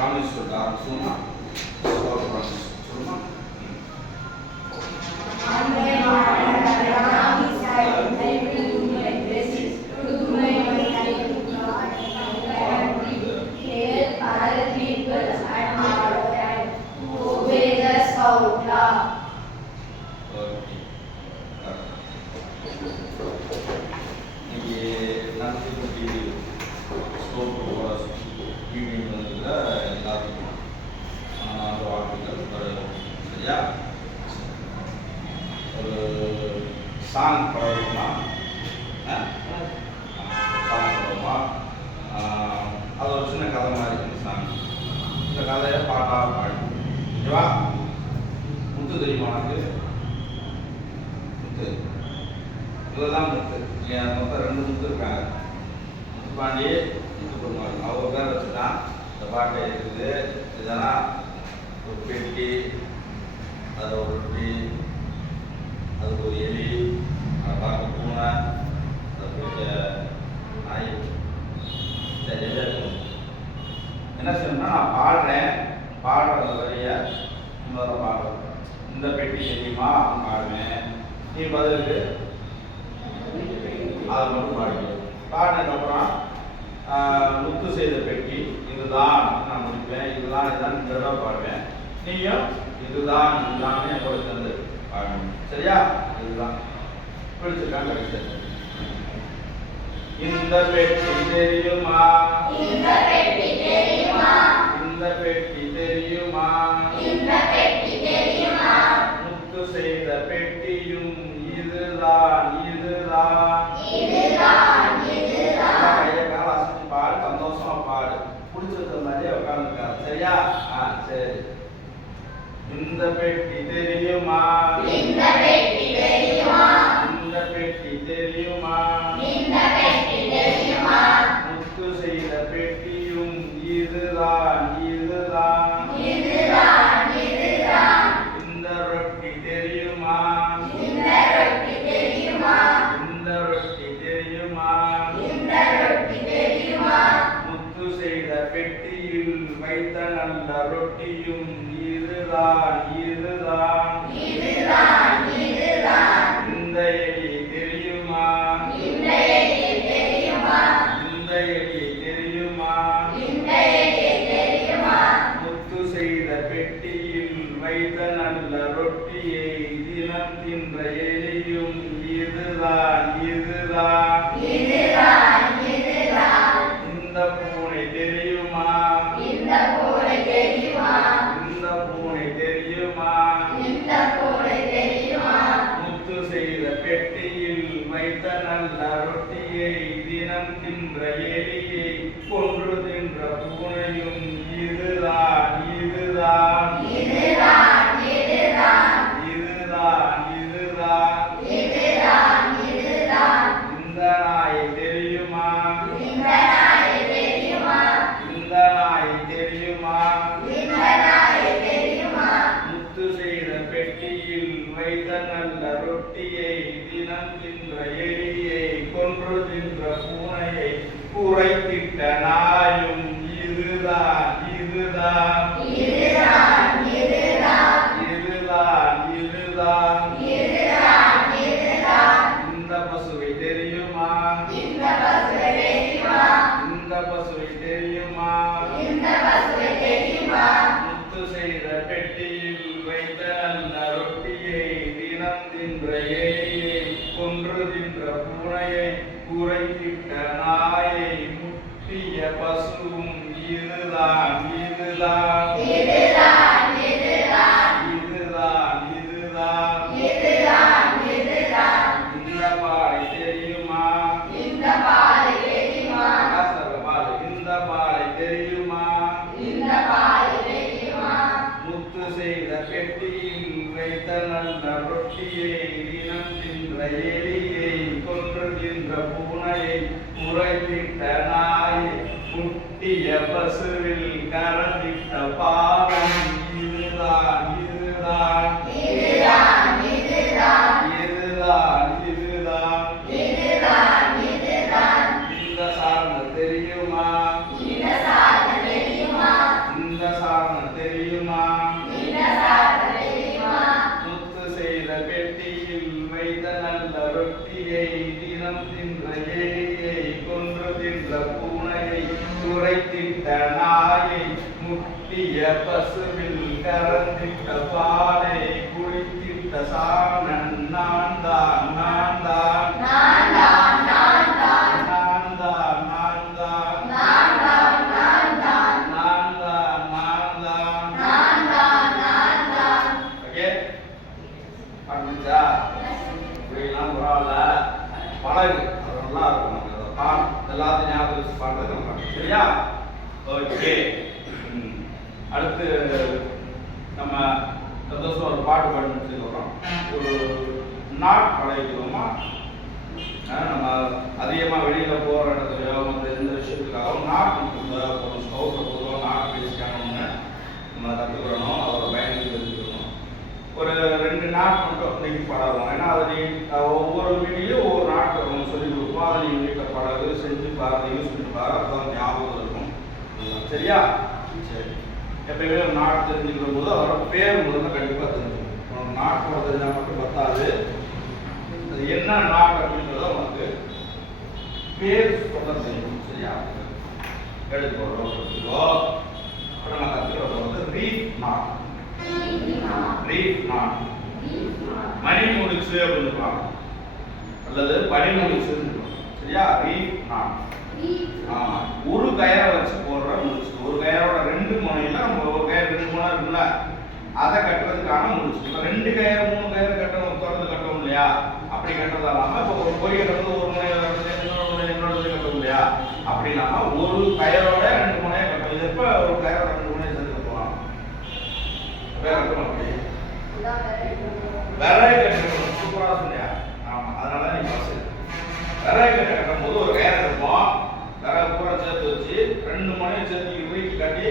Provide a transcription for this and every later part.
promise சொல்லுமா சொல்லுமா song பாடுவோமா சாங் பாடுவோமா அது ஒரு சின்ன கதை மாதிரி இருக்குது சாங். இந்த கதையை பாட்டாக பாடி ஓகேவா? முத்து தெரியுமா உனக்கு? முத்து இதுதான் முத்து. என் மொத்தம் 2 முத்து இருக்காங்க. முத்து பாண்டி முத்து பெருமாள் அவங்க பேர் வச்சுதான் இந்த பாட்டை இருக்குது. இதெல்லாம் ஒரு பெட்டி, அது ஒரு ரொட்டி, அதுக்கு ஒரு எலி, அதை பார்க்க பூனை, அதை பிடிச்ச நாய். சரி என்ன செய்யணும்னா நான் பாடுற வழியை முதல்ல பாடுறேன். இந்த பெட்டி தெரியுமா அப்படின்னு பாடுவேன். நீ பதிலுக்கு அதை மட்டும் பாடுவேன். பாடினதுக்கப்புறம் முத்து செய்த பெட்டி இதுதான் நான் முடிப்பேன். இதுதான் இந்த தடவை பாடுவேன். நீயும் இதுதான் கூட சேர்ந்து பாடணும். சரியா? இதுதான் பிடிச்சிருக்காங்க. இந்த பெட்டி தெரியுமா? இந்த பெட்டி தெரியுமா? இந்த பெட்டி தெரியுமா? இந்த பெட்டி தெரியுமா? முத்து செய்த பெட்டியும் இதுதான் இதுதான் இதுதான் இதுதான். கையை கால அசைச்சு பாடு, சந்தோஷமா பாடு. பிடிச்சிருக்கிற மாதிரியே உட்கார்ந்துருக்காரு. சரியா? சரி. இந்த பெட்டி தெரியுமா? இந்த பெட்டி தெரியுமா? இந்த பெட்டி தெரியுமா? இந்த பெட்டி தெரியுமா? முத்து செய்த பெட்டியும் இதுதான் இதுதான் இதுதான் இதுதான். இந்த ரொட்டி தெரியுமா? இந்த ரொட்டி தெரியுமா? இந்த ரொட்டி தெரியுமா? இந்த ரொட்டி தெரியுமா? முத்து செய்த பெட்டியில் வைத்த நல்ல ரொட்டியும் இதுதான் இதுதான் இதுதான் இதுதான். இந்த எலி தெரியுமா? இந்த எலி தெரியுமா? இந்த எலி தெரியுமா? இந்த எலி தெரியுமா? முத்து செய்த பெட்டியில் வைத்த நல்ல ரொட்டியை தினம் தின்ற எலியும் இதுதான் இதுதான் இதுதான் இதுதான். இந்த பூனை தெரியுமா? இந்த பூனை தெரியுமா? இந்த பூனை தெரியுமா? இந்த பூனை தெரியுமா? முத்து செய்த பெட்டியில் வைத்த நல்ல ரொட்டியை தினம் தின்ற எலியை கொன்று தின்ற பூனையும் இதுதான் இதுதான் இதுதான் இதுதான் இதுதான் இதுதான் இதுதான் இதுதான். இந்த நாய் தெரியுமா? இந்த நாய் தெரியுமா? இந்த நாய் தெரியுமா? இந்த நாய் தெரியுமா? முத்து செய்த பெட்டியில் வைத்த நல்ல ரொட்டியை தினம் தின்ற எலியை கொன்று தின்ற பூனையை குறைத்திட்ட நாயும் இதுதான் இதுதான் இதுதான் இதுதான் இதுதான் இதுதான் இதுதான் இதுதான். இந்த பசுவை தெரியுமா? இந்த பசுவை தெரியுமா? இந்த பசுவை தெரியுமா? இந்த பசுவை தெரியுமா? முத்து செய்த பெட்டியில் வைத்த நல்ல ரொட்டியை தினம் தின்ற எலியை கொன்று தின்ற பூனையை குறைத்திட்ட நாயை முட்டிய பசுவும் இதுதான் இதுதான் இதுதான் இதுதான் இதுதான் இதுதான் இதுதான் இதுதான். இந்த பாலை தெரியுமா? இந்த பாலை தெரியுமா? இந்த பாலை தெரியுமா? இந்த பாலை தெரியுமா? முத்து செய்த பெட்டியில் வைத்த நல்ல ரொட்டியை தினம் தின்ற எலியை கொன்று தின்ற பூனையை குறைத்திட்ட நாயை முட்டிய பசுவில் கறந்திட்ட பாவம் இதுதான் இதுதான் இதுதான் இதுதான் இதுதான் இதுதான் இதுதான் இதுதான். இந்த சாதனை தெரியுமா? இந்த சாதனை தெரியுமா? இந்த பெட்டியில் வைத்த நல்ல ரொட்டியை தினம் தின்ற ஏயை கொன்று தின்ற பூனையை குறைத்திட்ட நாயை முட்டிய பசுவில் கறந்திட்ட பாலை குளித்திட்ட சாணன் நான் தான் நான் தான் நான் தான் நான் தான் நான் தான் நான் தான் நான் தான் நான் தான் நான் தான் நான் தான் நான் தான் நான் தான் ஓகே புரிஞ்சா இப்படிலாம் பரவாயில்ல பழகு அது நல்லா இருக்கும் எல்லாத்தையும் ஞாபகம் வச்சு பாடுறது நம்ம சரியா ஓகே அடுத்து நம்ம சந்தோஷம் ஒரு பாட்டு பாடி முடிச்சுக்கிறோம் ஒரு நாட் பழகிக்கிறோமா நம்ம அதிகமாக வெளியில் போகிற இடத்துலையோ மற்ற எந்த விஷயத்துக்காகவும் நாட் ஒரு ஸ்கவுட்டை பொதுவாக நாட் பேசிக்கணும்னு நம்ம கற்றுக்கிறணும் அதோட பயனுக்கு தெரிஞ்சுக்கணும் ஒரு 2 நாட் மட்டும் இன்னைக்கு பழகும் ஏன்னா அது ஒவ்வொரு வீட்லேயும் ஒவ்வொரு நாட் வரும் சொல்லி கொடுப்போம் அதை நீங்கள் வீட்டில் பழகு செஞ்சு பாரு யூஸ் பண்ணி பாரு அதுதான் ஞாபகம் இருக்கும் சரியா சரி எப்பயுமே ஒரு நாட் தெரிஞ்சுக்கிற போது அதோட பேர் முதல்ல கண்டிப்பாக தெரிஞ்சுக்கணும் நாட்டோட தெரிஞ்சால் மட்டும் பத்தாது அது என்ன நாட் அப்படின்றத நமக்கு பேர் சொல்ல தெரியும் சரியா எடுத்துக்கோ இப்போ நம்ம கற்றுக்கிறது வந்து ரீட் நாட் ரீட் நாட் மணி முடிச்சு அப்படின்னு சொல்லுவாங்க அல்லது பனி முடிச்சுன்னு சொல்லுவாங்க சரியா ரீட் நாட் ஒரு கயரை வச்சு போடுற முடிச்சு ஒரு கயரோட 2 முனையில நம்ம ஒரு கயிறு 2 முனை இருக்குல்ல அதை கட்டுறதுக்கான முடிச்சு இப்போ 2 கயிறு 3 கயிறு கட்டணும் தொடர்ந்து கட்டணும் இல்லையா அப்படி கட்டுறதா இல்லாம இப்போ ஒரு பொறி கட்டுறது ஒரு முனை இன்னொரு கட்டணும் இல்லையா அப்படி இல்லாம ஒரு கயரோட 2 முனையை கட்டணும் இது எப்போ ஒரு கயரோட 2 முனையை சேர்ந்து போகலாம் வேற கட்டணும் அப்படி விறகு கட்டணும் சூப்பராக சொன்னியா ஆமா அதனால தான் நீ பஸ் விறகு கட்டை கட்டும் போது ஒரு கயிறு இருப்போம் விறகு பூரா சேர்த்து வச்சு 2 முனையை சேர்த்து இறுக்கி கட்டி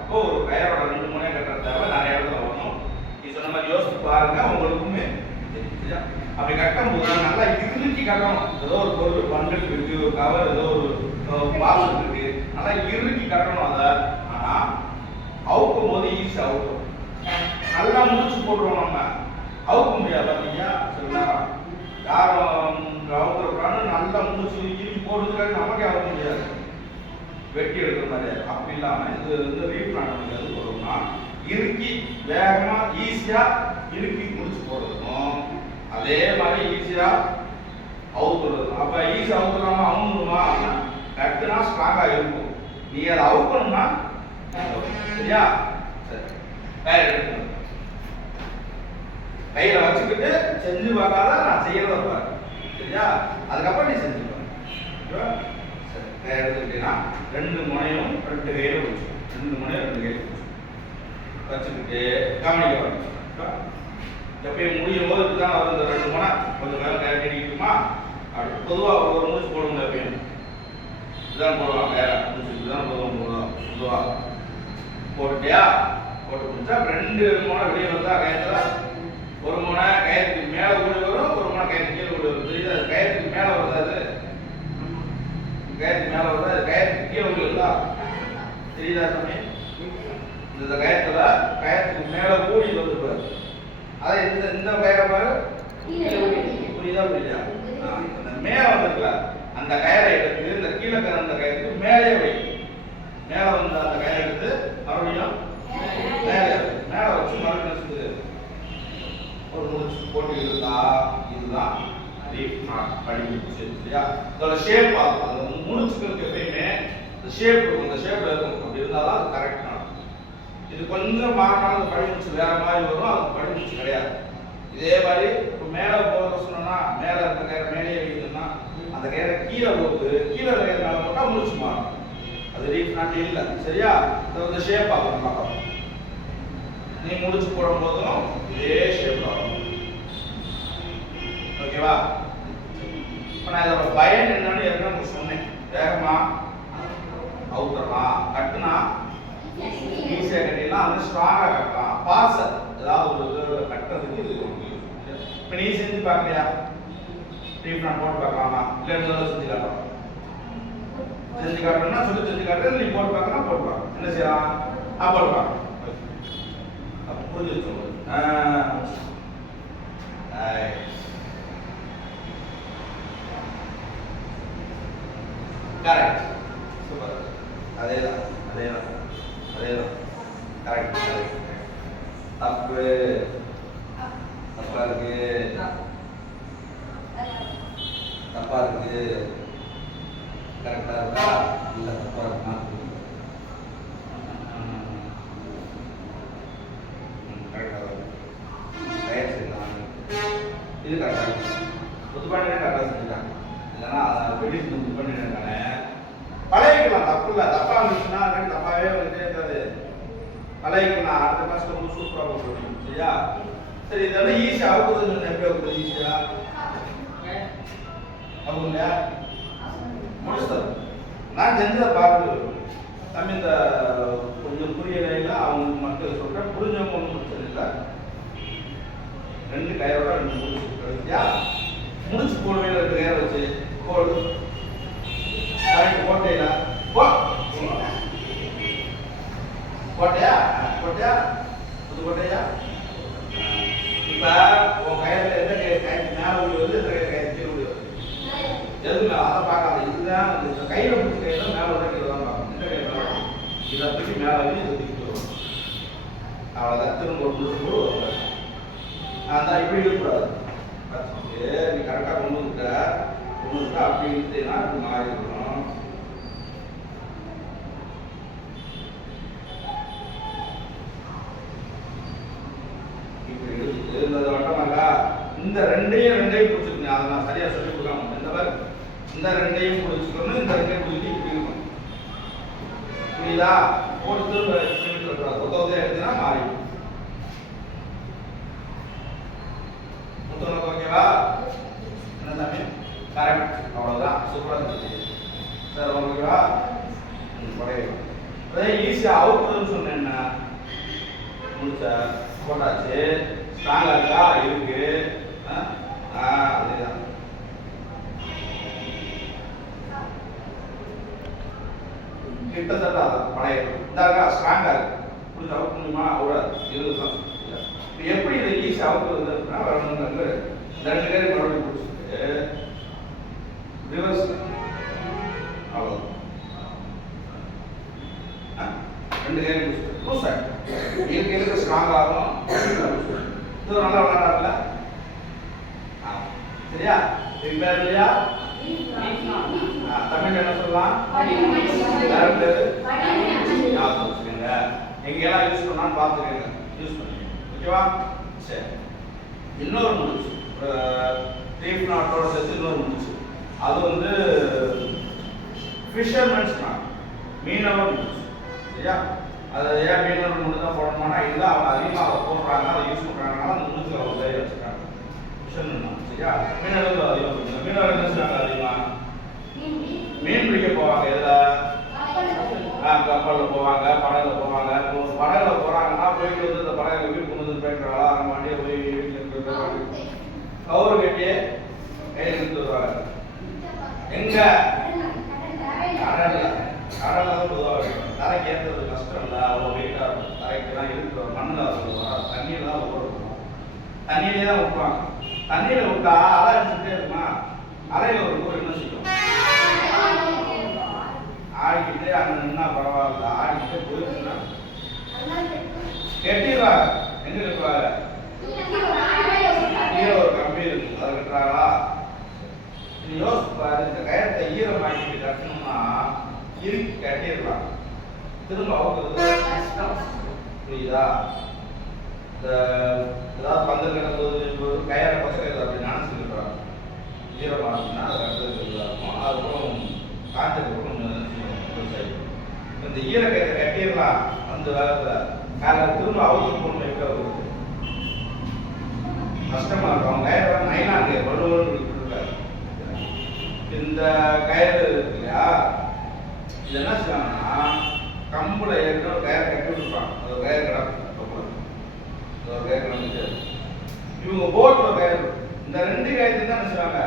அப்போ ஒரு கயரோட 2 முனையை கட்டுறது தேவை நிறைய இடத்துல வரணும் நீ சொன்ன மாதிரி யோசிச்சு பாருங்க உங்களுக்குமே அப்படி கட்டும் போது நல்லா இறுக்கி கட்டணும் ஏதோ ஒரு பொருள் பண்டில் இருக்கு ஒரு கவர் ஏதோ ஒரு பாசல் இருக்கு நல்லா இறுக்கி கட்டணும் அதை ஆனா அவுக்கும் போது ஈஸி அவுக்கும் நல்லா முடிச்சு போட்டுருவோம் நம்ம அவுக்க முடியாது பார்த்தீங்க சரிங்களா யாரும் அவுக்குறான்னு நல்லா முடிச்சு இறுக்கி போடுறதுக்காக நமக்கே அவுக்க முடியாது வெட்டி எடுக்கிற மாதிரி அப்படி இல்லாமல் இது வந்து ரீப்ளான் எது போடுறோம்னா இறுக்கி வேகமாக ஈஸியாக இறுக்கி முடிச்சு போடுறதுக்கும் அதே மாதிரி ஈஸியாக அவுத்துறதுக்கும் அப்போ ஈஸியாக அவுத்துலாமா அவுந்துருமா கட்டுனா ஸ்ட்ராங்காக இருக்கும் நீ அதை அவுக்கணும்னா சரியா சரி கயிறு எடுக்கணும் கையில வச்சுக்கிட்டு செஞ்சு பார்க்காத நான் செய்யறத பாரு சரியா அதுக்கப்புறம் நீ செஞ்சு பாரு சரி கயிறு எடுத்துக்கிட்டீங்கன்னா 2 முனையும் 2 கையில வச்சு 2 முனையும் 2 கையில வச்சுக்கிட்டு கவனிக்க வரணும் எப்பயும் முடியும் போது இப்படிதான் வரும் இந்த 2 முனை கொஞ்சம் வேலை கயிறு கட்டிக்கிட்டுமா அப்படி பொதுவாக ஒரு முடிச்சு போடுங்க எப்பயும் இதுதான் போடுவாங்க வேற முடிச்சு இதுதான் பொதுவாக போட்டுட்டியா போட்டு முடிச்சா 2 முனை வெளியே வந்தா கயத்துல ஒரு முனை கயத்துக்கு மேல ஓடி வரும் ஒரு முனை கயத்துக்கு கீழே ஓடி வரும் தெரியுது அது கயத்துக்கு மேல வருது அது கயத்துக்கு மேல வருது அது கயத்துக்கு கீழே ஓடி வருதா தெரியுதா சாமி இந்த கயத்துக்கு மேல ஓடி வந்து அதை இந்த கயிறை பாரு புரியுதா புரியுதா அந்த மேல வந்துருக்கல அந்த கயிறை எடுத்து இந்த கீழே அந்த கயத்துக்கு மேலே வை மேல வந்து அந்த கயிறை எடுத்து மறுபடியும் மேல வச்சு மறுபடியும் ஒரு முடிச்சு போட்டு இருந்தா இதுதான் ரீட் நாட் படிச்சு சரியா இதோட ஷேப் ஆகும் அந்த முடிச்சுக்களுக்கு எப்பயுமே இந்த ஷேப் இருக்கும் இந்த ஷேப்ல இருக்கும் அப்படி இருந்தாதான் அது கரெக்ட் நாட் இது கொஞ்சம் மாறினாலும் அந்த படிமுடிச்சு வேற மாதிரி வரும் அது படிமுடிச்சு கிடையாது இதே மாதிரி இப்போ மேலே போக சொன்னோம்னா மேலே இருக்க கயிறை மேலே வைக்கணும்னா அந்த கயிறை கீழே போட்டு கீழே கயிறு மேலே போட்டால் முடிச்சு மாறும் அது ரீட் நாட் இல்லை சரியா இது வந்து ஷேப் ஆகும் பார்க்கலாம் நீ முடிச்சு போடும் போதும் இதே ஷேப் ஆகும் ஓகேவா இப்போ நான் இதோட பயன் என்னன்னு ஏற்கனவே சொன்னேன் வேகமா அவுத்தரலாம் கட்டுனா ஈஸியாக கட்டிடலாம் அது ஸ்ட்ராங்காக கட்டலாம் பார்சல் ஏதாவது ஒரு கட்டுறதுக்கு இது இப்போ நீ செஞ்சு பார்க்கலையா ரீஃப் நான் போட்டு பார்க்கலாமா இல்லை செஞ்சு காட்டலாம் செஞ்சு காட்டணும்னா சொல்லி செஞ்சு காட்டுறது நீ போட்டு பார்க்கணும் போட்டு பார்க்க என்ன செய்யலாம் போட்டு பார்க்க புரிஞ்சு சொல்லுங்க கரெக்ட். சூப்பர். அதேதான் அதேதான் அதேதான். Correct correct. தப்பு. தப்பா இருக்கு. தப்பா இருக்கு. கரெக்டா இருக்கா? இல்ல தப்பா இருக்கா? இது கரெக்டாக இருக்கும். புதுப்பாண்டியே கரெக்டாக செஞ்சுட்டாங்க. இல்லைன்னா அதை வெளியே இது பண்ணிட்டாங்க. பழகிக்கலாம், தப்பு இல்லை. தப்பாக இருந்துச்சுன்னா தப்பாகவே வந்துட்டே இருக்காது. பழகிக்கலாம். அடுத்த கிளாஸ்ல வந்து சூப்பராக போட்டுருக்கணும். சரியா? சரி, இதெல்லாம் ஈஸியாக அவுக்குதுன்னு எப்படி அவுக்குது? ஈஸியா அவுங்க இல்லையா? முடிச்சுதான் நான் செஞ்சதை பார்த்து தம்பி இந்த கொஞ்சம் புரியலைன்னா அவங்க மக்கள் சொல்கிறேன். புரிஞ்சவங்க ஒன்றும் பிரச்சனை இல்லை. 2 கயிறோட 2 முடிச்சு முடிச்சு போடுவே. 2 கயிறு வச்சு போடு. கரெக்ட். போட்டேயா? போட்டையா? போட்டையா? புது போட்டையா? இப்போ உன் கயிறுல எந்த கயிறு மேலே ஊடி வருது, எந்த கயிறு கீழே ஊடி வருது? எதுவுமே அதை பார்க்காது. இதுதான் கையில் பிடிச்ச கயிறு தான் மேலே வர கீழே தான் பார்க்கணும். எந்த கயிறு மேலே இதை தூக்கி மேலே வந்து இதை தூக்கி வரும். அவ்வளோதான். திரும்ப ஒரு முடிச்சு கூட வரும். அதான் இப்படி இருக்கக்கூடாது. நீ கரெக்டாக கொண்டு வந்துட்ட அப்படி இருந்தீங்கன்னா அது மாறி இருக்கணும். இப்படி எடுத்து இருந்தது வட்டமாக்கா இந்த ரெண்டையும் பிடிச்சிருக்கணும். அதை நான் சரியாக சொல்லி கொடுக்காம இந்த மாதிரி இந்த ரெண்டையும் பிடிச்சிக்கணும். இந்த ரெண்டையும் பிடிச்சிட்டு இப்படி இருக்கணும். புரியுதா? போட்டு திரும்ப கொத்தவதை எடுத்தீங்கன்னா மாறி. ஓகேவா? என்ன சாமி? கரெக்ட். அவ்வளோதான். சூப்பராக இருந்துச்சு சார். ஓகேவா? அதே ஈஸியாக அவுக்குதுன்னு சொன்னேன்னா முடிச்சா போட்டாச்சு. ஸ்ட்ராங்காக இருக்கா? இருக்கு. அதேதான். கிட்டத்தட்ட அதான் பழைய இந்தாக்கா ஸ்ட்ராங்காக இருக்கு. முடிஞ்சு அவுக்க முடியுமா? அவ்வளோ இதுதான். எப்படி இதை ஈஸியாக அவுக்குறது அப்படின்னா வரணும். 2 கயிறு மறுபடியும் பிடிச்சிட்டு ரிவர்ஸ். அவ்வளோ 2 கயிறு பிடிச்சிட்டு லூஸ் ஆகிடும். இருக்க ஸ்ட்ராங் ஆகும். இது நல்லா விளையாடுறாங்கல்ல? சரியா? இது பேர் இல்லையா? தமிழ் என்ன சொல்லலாம்? யாரும் பேரு வச்சுக்கோங்க. எங்கெல்லாம் யூஸ் பண்ணான்னு பார்த்துக்கோங்க. யூஸ் பண்ணிக்கோங்க. ஓகேவா? சரி. இன்னொரு முடிச்சு 3 நாட்டோட சேர்த்து இன்னொரு முடிச்சு. அது வந்து ஃபிஷர்மேன்ஸ் நாட், மீனவர் முடிச்சு. சரியா? அதை ஏன் மீனவர் முடிச்சு தான் போடணும்னா இல்லை அவங்க அதிகமாக அதை போடுறாங்க, அதை யூஸ் பண்ணுறாங்கனால அந்த முடிச்சு அவங்க கையில் வச்சுருக்காங்க. ஃபிஷர்மேன். சரியா? மீனவர்கள் அதிகமாக பிடிக்கும். மீனவர் என்ன செய்வாங்க? அதிகமாக மீன் பிடிக்க போவாங்க. எதில்? கப்பலில் போவாங்க, படகுல போவாங்க. படகுல போகிறாங்கன்னா போயிட்டு வந்து இந்த படகு வீடு கொண்டு வந்து போயிட்டுறாங்களா அந்த மாட்டியை போய் வீட்டில் கவுரு கட்டி கையில் எடுத்து வருவாங்க. எங்க? கடலில். கடலில் தான் பொதுவாக வைக்கணும். தரைக்கு ஏற்றுறது கஷ்டம் இல்லை. அவ்வளோ வெயிட்டாக இருக்கும். தரைக்கு தான் இருக்கிற மண்ணில் வராது. தண்ணியில் தான் ஊறணும். தண்ணியிலே தான் விட்டுவாங்க. தண்ணியில் விட்டா அலை அடிச்சுட்டே இருக்குமா? அலையில் ஒரு ஊர் என்ன செய்யும்? ஆடிக்கிட்டு அங்கே நின்னா பரவாயில்ல. ஆடிக்கிட்டே போயிடுச்சுன்னா கட்டிடுவாங்க. எங்க கட்டுவாங்க? கீழே ஒரு கம்பி இருக்கு, அதை கட்டுறாங்களா? நீ யோசிச்சு பாரு. இந்த கயத்தை ஈரமாக்கிட்டு கட்டணும்னா இறுக்கி கட்டிடலாம். திரும்ப அவுக்குறது கஷ்டம். புரியுதா? இந்த ஏதாவது பந்தல் கட்டும்போது கயிறை பசங்க அப்படி நினைச்சு கட்டுறாங்க. ஈரமாக்குன்னா அதை கட்டுறது இருக்கும். அதுக்கப்புறம் காய்ச்சல் கொஞ்சம் இந்த ஈரக்கயத்தை கட்டிடலாம். அந்த வேகத்தில் காலையில் திரும்ப அவுத்து போகணும். வைக்கிறது கஷ்டமா இருக்கும். அவங்க கயிறு நைலான் கயிறு வலுவலுன்னு இருக்காரு. இந்த கயிறு இருக்கு இல்லையா? இது என்ன செய்வாங்கன்னா கம்புல ஏற்கனவே ஒரு கயிறு கட்டி விட்டுருப்பாங்க. அது ஒரு கயிறு கிடக்கும். ஒரு கயிறு கிடந்துச்சு. இவங்க போட்டில் கயிறு இந்த 2 கயிறு தான் என்ன செய்வாங்க?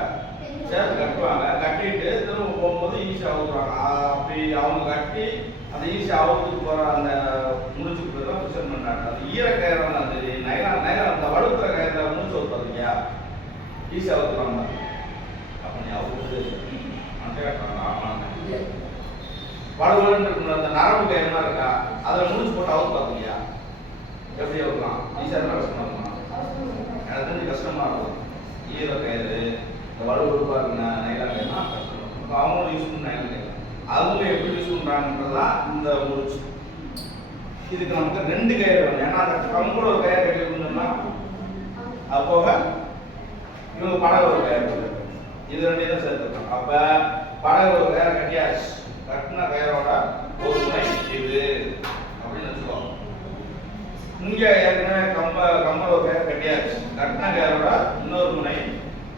சேர்த்து கட்டுவாங்க. கட்டிட்டு திரும்ப போகும்போது ஈஸியாக ஊற்றுவாங்க. அப்படி அவங்க கட்டி அந்த ஈஸியாக அவுத்துட்டு போகிற அந்த முடிச்சுக்கு பேர் தான் ஃபிஷர்மேன் நாட். அது ஈர கயிறு தான். அது நைலான் அந்த வழுக்கிற கயிறு முடிச்சு வைப்பாங்க இல்லையா? ஈஸியாக அவுத்துலாம். அப்போ நீ அவுத்து ஆமாங்க வலுவலுன்னு இருக்கணும். அந்த நரம்பு கயிறுமா இருக்கா அதில் முடிச்சு போட்டு அவுத்து பார்த்துக்கியா எப்படி அவுக்கலாம்? ஈஸியாக இருந்தால் கஷ்டமாக இருக்கும். எனக்கு தெரிஞ்சு கஷ்டமாக இருக்கும். ஈர கயிறு இந்த வலுவலுப்பாக இருக்குண்ணா நைலான் கயிறுனா கஷ்டம். இப்போ அவங்களும் யூஸ் பண்ண நைலான் கயிறு அவங்க எப்படி யூஸ் பண்ணுறாங்கன்றதான் இந்த முடிச்சு. இதுக்கு நமக்கு 2 கயிறு வேணும். ஏன்னா அந்த கம்புல ஒரு கயிறு கட்டி இருந்தோம்னா அது போக இவங்க படகு ஒரு கயிறு இது 2 தான் சேர்த்துருக்கோம். அப்போ படகு ஒரு கயிறு கட்டியாச்சு. கட்டின கயிறோட ஒரு முனை இது அப்படின்னு வச்சுக்கோம். இங்கே ஏற்கனவே கம்பல ஒரு கயிறு கட்டியாச்சு. கட்டின கயிறோட இன்னொரு முனை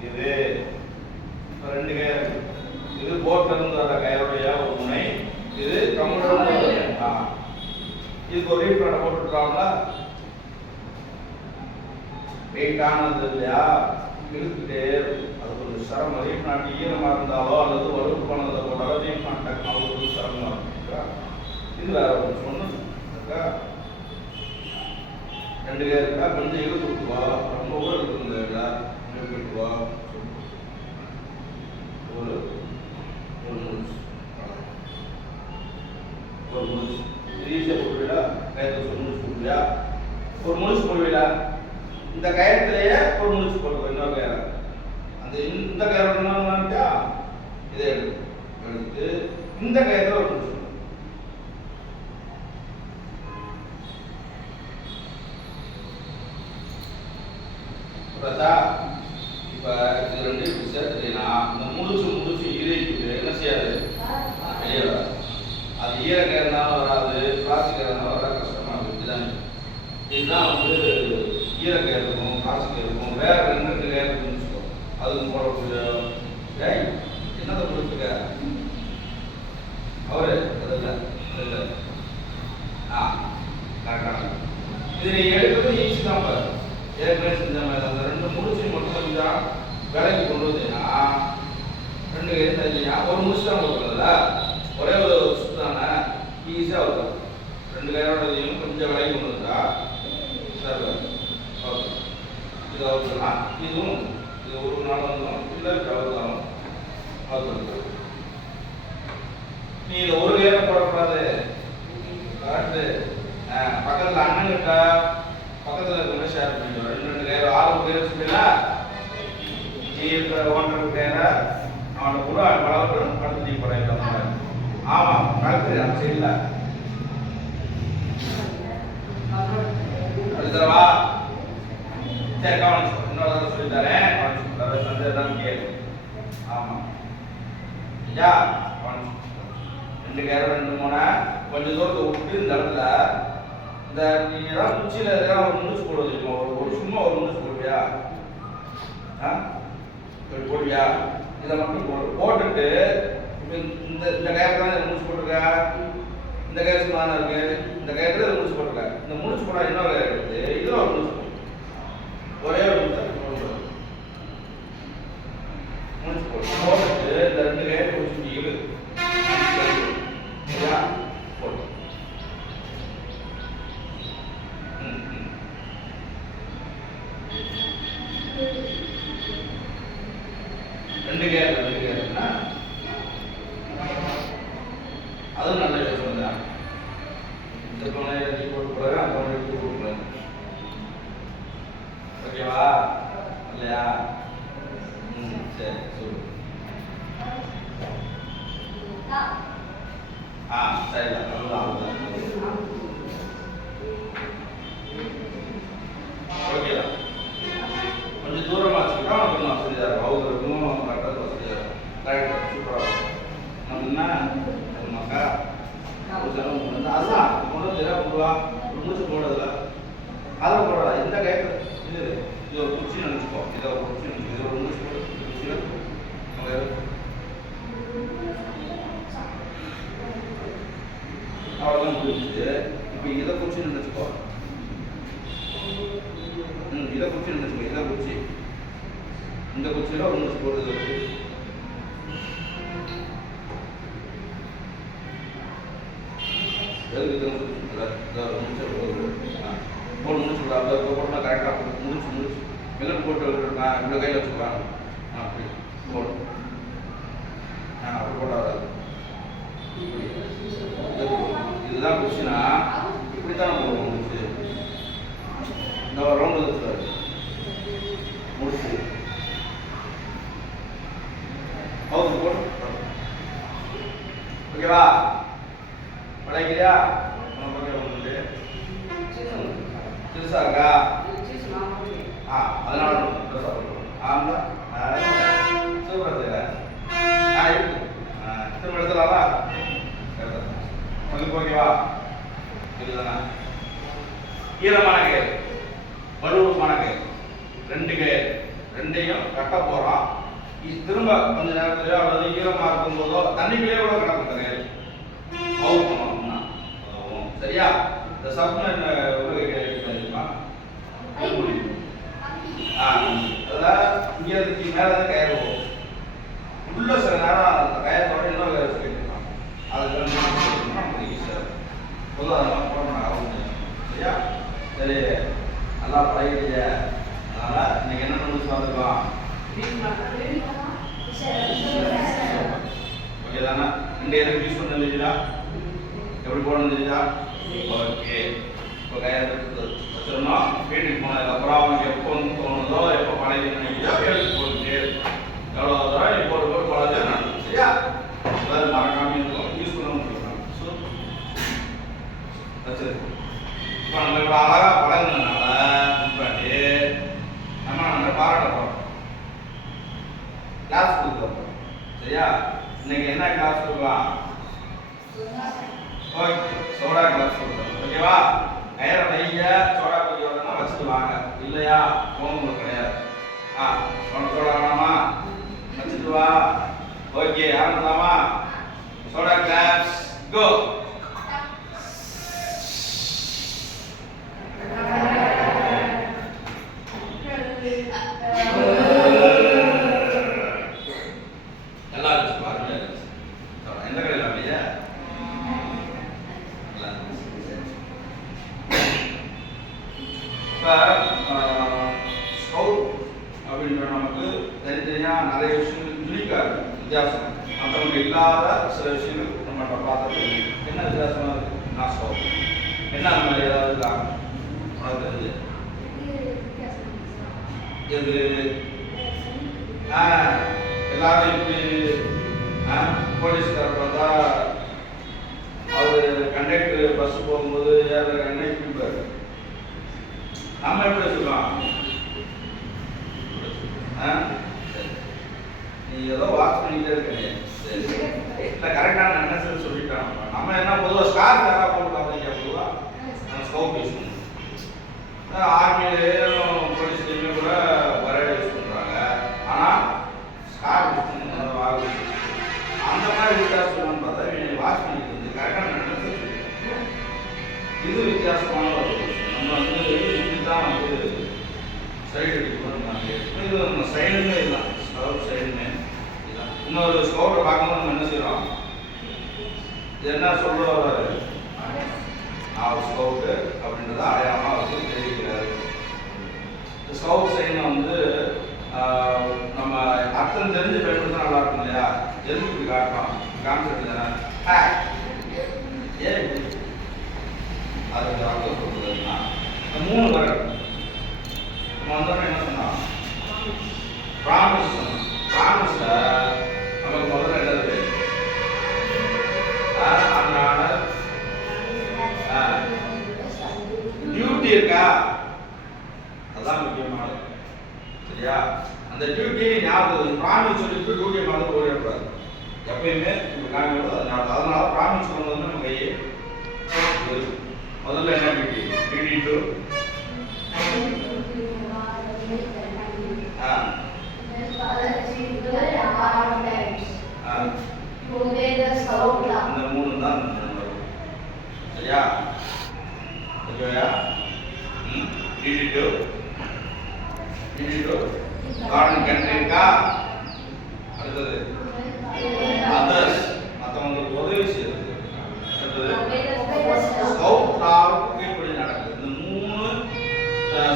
இது. இப்போ 2 கயிறு. இது போட்ல இருந்து வர கயிறுடைய ஒரு முனை, இது கம்பல இருந்து இதுக்கு ஒரு ரீஃப் நாட்டை போட்டுருக்காங்களா? வெயிட் ஆனது இல்லையா? இழுத்துட்டே அது ஒரு சிரமம். ரீஃப் நாட்டு ஈரமாக இருந்தாலோ அல்லது வலுப்பு போனதை போட்டாலோ ரீஃப் நாட்டை ஒரு சிரமமாக இருக்குங்களா? இது வேற ஒரு சொன்னு இருக்கா? 2 பேர் இருக்கா? கொஞ்சம் இழுத்து விட்டுவா. ரொம்ப கூட இருக்குங்க இழுத்து விட்டுவா. ஒரு முடிச்சு ஈஸியாக போட்டுவிடா. கயத்தில் ஒரு முடிச்சு போட்டுவியா? ஒரு முடிச்சு போடுவீடா. இந்த கயத்திலேயே ஒரு முடிச்சு போட்டுக்கோ. இன்னொரு கயிறு அந்த இந்த கயிறு என்னன்னா இதை எடுத்து இந்த கயத்தில் ஒரு முடிச்சு பார்த்தா. இப்போ இது 2 இப்படி சேர்த்துட்டீங்கன்னா இந்த முடிச்சு இறைக்கிட்டு என்ன செய்யாது? வெளியே வராது. அது ஈர கயிறுனாலும் வராது, பிளாஸ்டிக் கயிறுனாலும் வர கஷ்டமாக இருக்குது. இதுதான் ஈர கயிறு இருக்கும், பிளாஸ்டிக் இருக்கும். வேற 2 கயிறு இருந்துச்சுக்கோ அதுக்கு போடக்கூடிய என்னதை கொடுத்துக்க அவரு இல்லை கரெக்டாக இது நீ எடுக்கிறது ஈஸி தான். பாரு ஏற்கனவே செஞ்ச மாதிரி அந்த 2 முடிச்சு மட்டும் கொஞ்சம் விலைக்கு கொண்டு வந்தீங்கன்னா 2 கயிறு செஞ்சீங்கன்னா ஒரு முடிச்சு தான் கொடுக்குறதுல ஒரே ஒரு சுற்று தானே ஈஸியாக இருக்கும். 2 கயிறோடையும் கொஞ்சம் விலைக்கு கொண்டு வந்தா சரி ஓகே. இது அவுத்துலாம். இதுவும் இது ஒரு நாள் வந்துடும் இல்லை அவுத்தாலும் அவுத்து. நீ இதை ஒரு கயிறை போடக்கூடாது. கரெக்டு. பக்கத்தில் அண்ணன்கிட்ட பக்கத்தில் இருக்கிற ஷேர் பண்ணிடுவோம். 2 கயிறு 6 கயிறு வச்சுக்கல நீ இருக்கிற 1.5 கயிறை அவனை கூட பலவற்றும் அடுத்து நீ படையிட்ட. ஆமாம் கரெக்டு. அந்த சைடில் அடுத்தவா சரி கவனிச்சு இன்னொரு சொல்லித்தரேன். கவனிச்சு சந்தேகம் கேளு. ஆமாம் ஐயா கவனிச்சு 2 கயிறு 2 3 கொஞ்சம் தூரத்தை விட்டு இந்த இடத்துல இந்த நீ ஏதாவது குச்சியில் எதாவது ஒரு முடிச்சு போடுவது ஒரு சும்மா ஒரு முடிச்சு போடுவியா? போடுவியா? இதை மட்டும் போட்டுட்டு இப்போ இந்த கயிறு தானே முடிச்சு போட்டிருக்க. இந்த கயிறு சும்மா தானே இருக்கு. இந்த கயிறு இதை முடிச்சு போட்டிருக்க. இந்த முடிச்சு போட இன்னொரு கயிறு எடுத்து இதில் ஒரு முடிச்சு ஒரே ஒரு முடிச்சு போட்டுட்டு இந்த 2 கயிறு முடிச்சு இழு போட்டு 2 கயிறுனா அதுவும் நல்ல யோசனை தான். இந்த பொண்ணை நீ போட்டு போடுற அந்த பொண்ணை எடுத்து போட்டு ஓகேவா இல்லையா? சரி சொல்லு. சரிதான் நல்லா ஓகேதா. கொஞ்சம் தூரமாக வச்சுக்கிட்டா கொஞ்சம் வசதியாக இருக்கும். அவங்களுக்கும் கரெக்டாக வசதியாக இருக்கும். கரெக்டாக சூப்பராக நம்ம என்ன மக்கா ஒரு செலவு கொண்டு அதுதான் கொண்டு வந்து கொண்டு வா. ஒரு மூச்சு போடுறதுல அதை போடல. இந்த கயிறு இது ஒரு குச்சி நினச்சிக்கோ. இதை ஒரு குச்சி நினச்சிக்கோ. இது ஒரு மூச்சு போடு. அவ்வளோதான் முடிஞ்சுது. இப்போ இதை குச்சி நினச்சிக்கோ. இதை குச்சி நினச்சிக்கோ. இதை குச்சி இந்த குச்சியில் ஒரு மூச்சு போடுறது வச்சு முடிச்சு போடா. கரெக்டாக முடிச்சு மில்லட் போட்டு நான் இவ்வளோ கையில் வச்சுக்குவாங்க அப்படி போடு அப்படி போட்டால் வராது. இதுதான் கொஸ்டினா இப்படி தான் போடுவோம். முடிச்சு இந்த ரவுண்டு வச்சுருவாரு முடிச்சு அவுத்து போடு. ஓகேவா? பழகிறியா? சிறுசா இருக்கா? அதனால சூப்பர் திரும்ப எடுத்துலாமா? உங்களுக்கு ஓகேவா? இதுதானா ஈரமான கயிறு வலுவமான கயிறு ரெண்டு கயிறு ரெண்டையும் கட்ட போறோம். திரும்ப கொஞ்ச நேரத்திலயோ அல்லது ஈரமா இருக்கும் போதோ தண்ணிக்குள்ளேயே கூட கிடக்கும் கயிறு அவுக்கணும். சரியா? இந்த சப்ன தெரியுமா? அதான் இங்க இருந்து மேல தான் கயிறு போகும். உள்ள சில நேரம் அந்த கயிறோட இன்னொரு கயிறு சொல்லிருக்கான். அதுக்கு நமக்கு ஈஸியாக பொதுவாக போடணும். சரியா? சரி, நல்லா பழகிடுங்க. அதனால இன்னைக்கு என்ன பண்ணி பார்த்துக்கலாம்? ஓகே தானே? ரெண்டு எதுக்கு யூஸ் பண்ண தெரியுதா? எப்படி போடணும் தெரியுதா? ஓகே. இப்போ கயிறு வச்சிடணும். வீட்டுக்கு போனதுக்கப்புறம் அவனுக்கு எப்போ வந்து தோணுதோ எப்போ பழகி நினைக்கிறதோ எடுத்து போட்டுட்டு எவ்வளோ தூரம் நீ போட்டு போட்டு பழக நடக்கும். சரியா? அதாவது மறக்காம இருக்கும் யூஸ் பண்ணவும் சொல்லுறாங்க. ஸோ வச்சது இப்போ நம்ம இவ்வளோ அழகாக பழகுனதுனால முன்னாடி நம்ம பாராட்ட போகிறோம். கிளாஸ் கொடுக்க போகிறோம். சரியா? இன்னைக்கு என்ன கிளாஸ் கொடுக்கலாம்? ஓகே, சோடா கிளாஸ் கொடுக்குறோம். ஓகேவா? கயிறை வைங்க. சோடா பொடி வரணும்னா வச்சுட்டு வாங்க. இல்லையா உங்களுக்கு கிடையாது. சோடா வேணாமா? வச்சுட்டு வா. ஓகே, ஆரம்பிக்கலாமா? சோடா கிளாஸ் கோ. நல்லா இருந்துச்சு பாருங்க. எந்த கடையில் அப்படியே ஸ்கவுட் அப்படின்ற நமக்கு தனித்தனியாக நிறைய விஷயங்கள் யூனிக்காக இருக்குது. வித்தியாசம் மற்றவங்க இல்லாத சில விஷயங்கள் நம்மகிட்ட பார்த்து என்ன வித்தியாசமாக இருக்குது. நான் ஸ்கவுட் என்ன அந்த மாதிரி ஏதாவது இருக்காங்க உனக்கு தெரிஞ்சு எது? எல்லாரும் இப்படி போலீஸ்கார பார்த்தா அவர் கண்டக்டர் பஸ் போகும்போது ஏறுறாங்கன்னா இப்படி பாரு. நம்ம எப்படி சொல்லலாம்? நீ ஏதோ வாட்ச் பண்ணிக்கிட்டே இருக்கீங்க. இல்லை, கரெக்டான என்ன சார் சொல்லிட்டான். நம்ம என்ன பொதுவாக ஸ்கார் யாராக போட்டு பார்த்தீங்க? பொதுவாக நம்ம ஸ்கவுட் யூஸ் பண்ணுவோம். ஆர்மியிலேயும் போலீஸ்லேயுமே கூட பரேட் யூஸ் பண்ணுறாங்க. ஆனால் ஸ்கார் யூஸ் பண்ணுவாங்க. அந்த மாதிரி வித்தியாசம் பார்த்தா நீ வாட்ச் பண்ணிக்கிட்டு இருந்து கரெக்டான என்ன சார் சொல்லிட்டாங்க. இது வித்தியாசமான ஒரு விஷயம். நம்ம வந்து இதுதான் வந்து சைடு அடிக்கணும். இது நம்ம சைடுமே இல்லை, ஸ்கவுட் சைடுமே இதுதான். இன்னொரு ஸ்கவுட்டை பார்க்கும்போது நம்ம என்ன செய்யறோம்? இது என்ன சொல்ல வர்றாரு? ஸ்கவுட்டு அப்படின்றத அடையாளமாக வந்து தெரிவிக்கிறாரு. ஸ்கவுட் சைனை வந்து நம்ம அர்த்தம் தெரிஞ்சு பயன்படுத்த நல்லா இருக்கும் இல்லையா? எதுக்கு இப்படி காட்டணும்? கான்செப்ட் தானே. ஏன் அதுக்கு அர்த்தம் சொல்றதுன்னா இந்த மூணு வரல் நம்ம வந்தோம்னா என்ன சொன்னோம்? ப்ராமிஸ் சொன்னோம். ப்ராமிஸ்ல நமக்கு முதல்ல என்னது? டியூட்டி இருக்கா? அதான் முக்கியமானது. சரியா? அந்த டியூட்டியை ஞாபகம் ப்ராமிஸ் சொல்லிட்டு டியூட்டியை மாதிரி ஓடிடக்கூடாது. எப்பயுமே இப்போ காமிக்கிறது அதனால ப்ராமிஸ் பண்ணுறது நம்ம கையே முதல்ல என்ன டியூட்டி? டியூட்டி டு இந்த மூணு தான். சரியா? ஓகேயா? டியூட்டி டு கார்டன் கண்ட்ரி இருக்கா? அடுத்தது அதர்ஸ், மற்றவங்களுக்கு உதவி செய்யறது. அடுத்தது ஸ்கவுட் லாவுக்கு கீழ்ப்படி நடக்குது. இந்த மூணு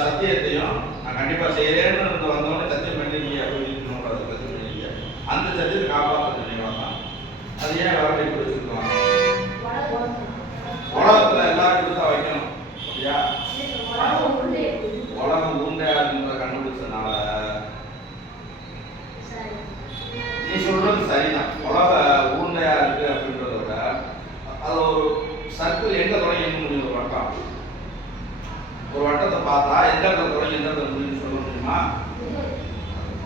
சத்தியத்தையும் நான் கண்டிப்பா செய்யறேன்னு வந்தவொடனே சத்தியம் பண்ணிருக்கீங்க அப்படின்னு சத்தியம் பண்ணிருக்கீங்க. அந்த சத்தியத்தை காப்பாற்ற நினைவாதான். அது ஏன் வரலை இப்படி வச்சிருக்காங்க? உலகத்துல எல்லாருக்கும் தான் வைக்கணும் அப்படியா? உலகம் உருண்டையா இருக்குன்றத கண்டுபிடிச்சதுனால நீ சொல்றது சரிதான். உலக உருண்டையா இருக்கு அப்படின்றத விட அது ஒரு சர்க்கிள் எங்க தொடங்கி எங்க முடியும்? ஒரு வட்டம். ஒரு வட்டத்தை பார்த்தா எந்த இடத்துல தொடங்கி எந்த இடத்துல முடியும்னு சொல்ல முடியுமா?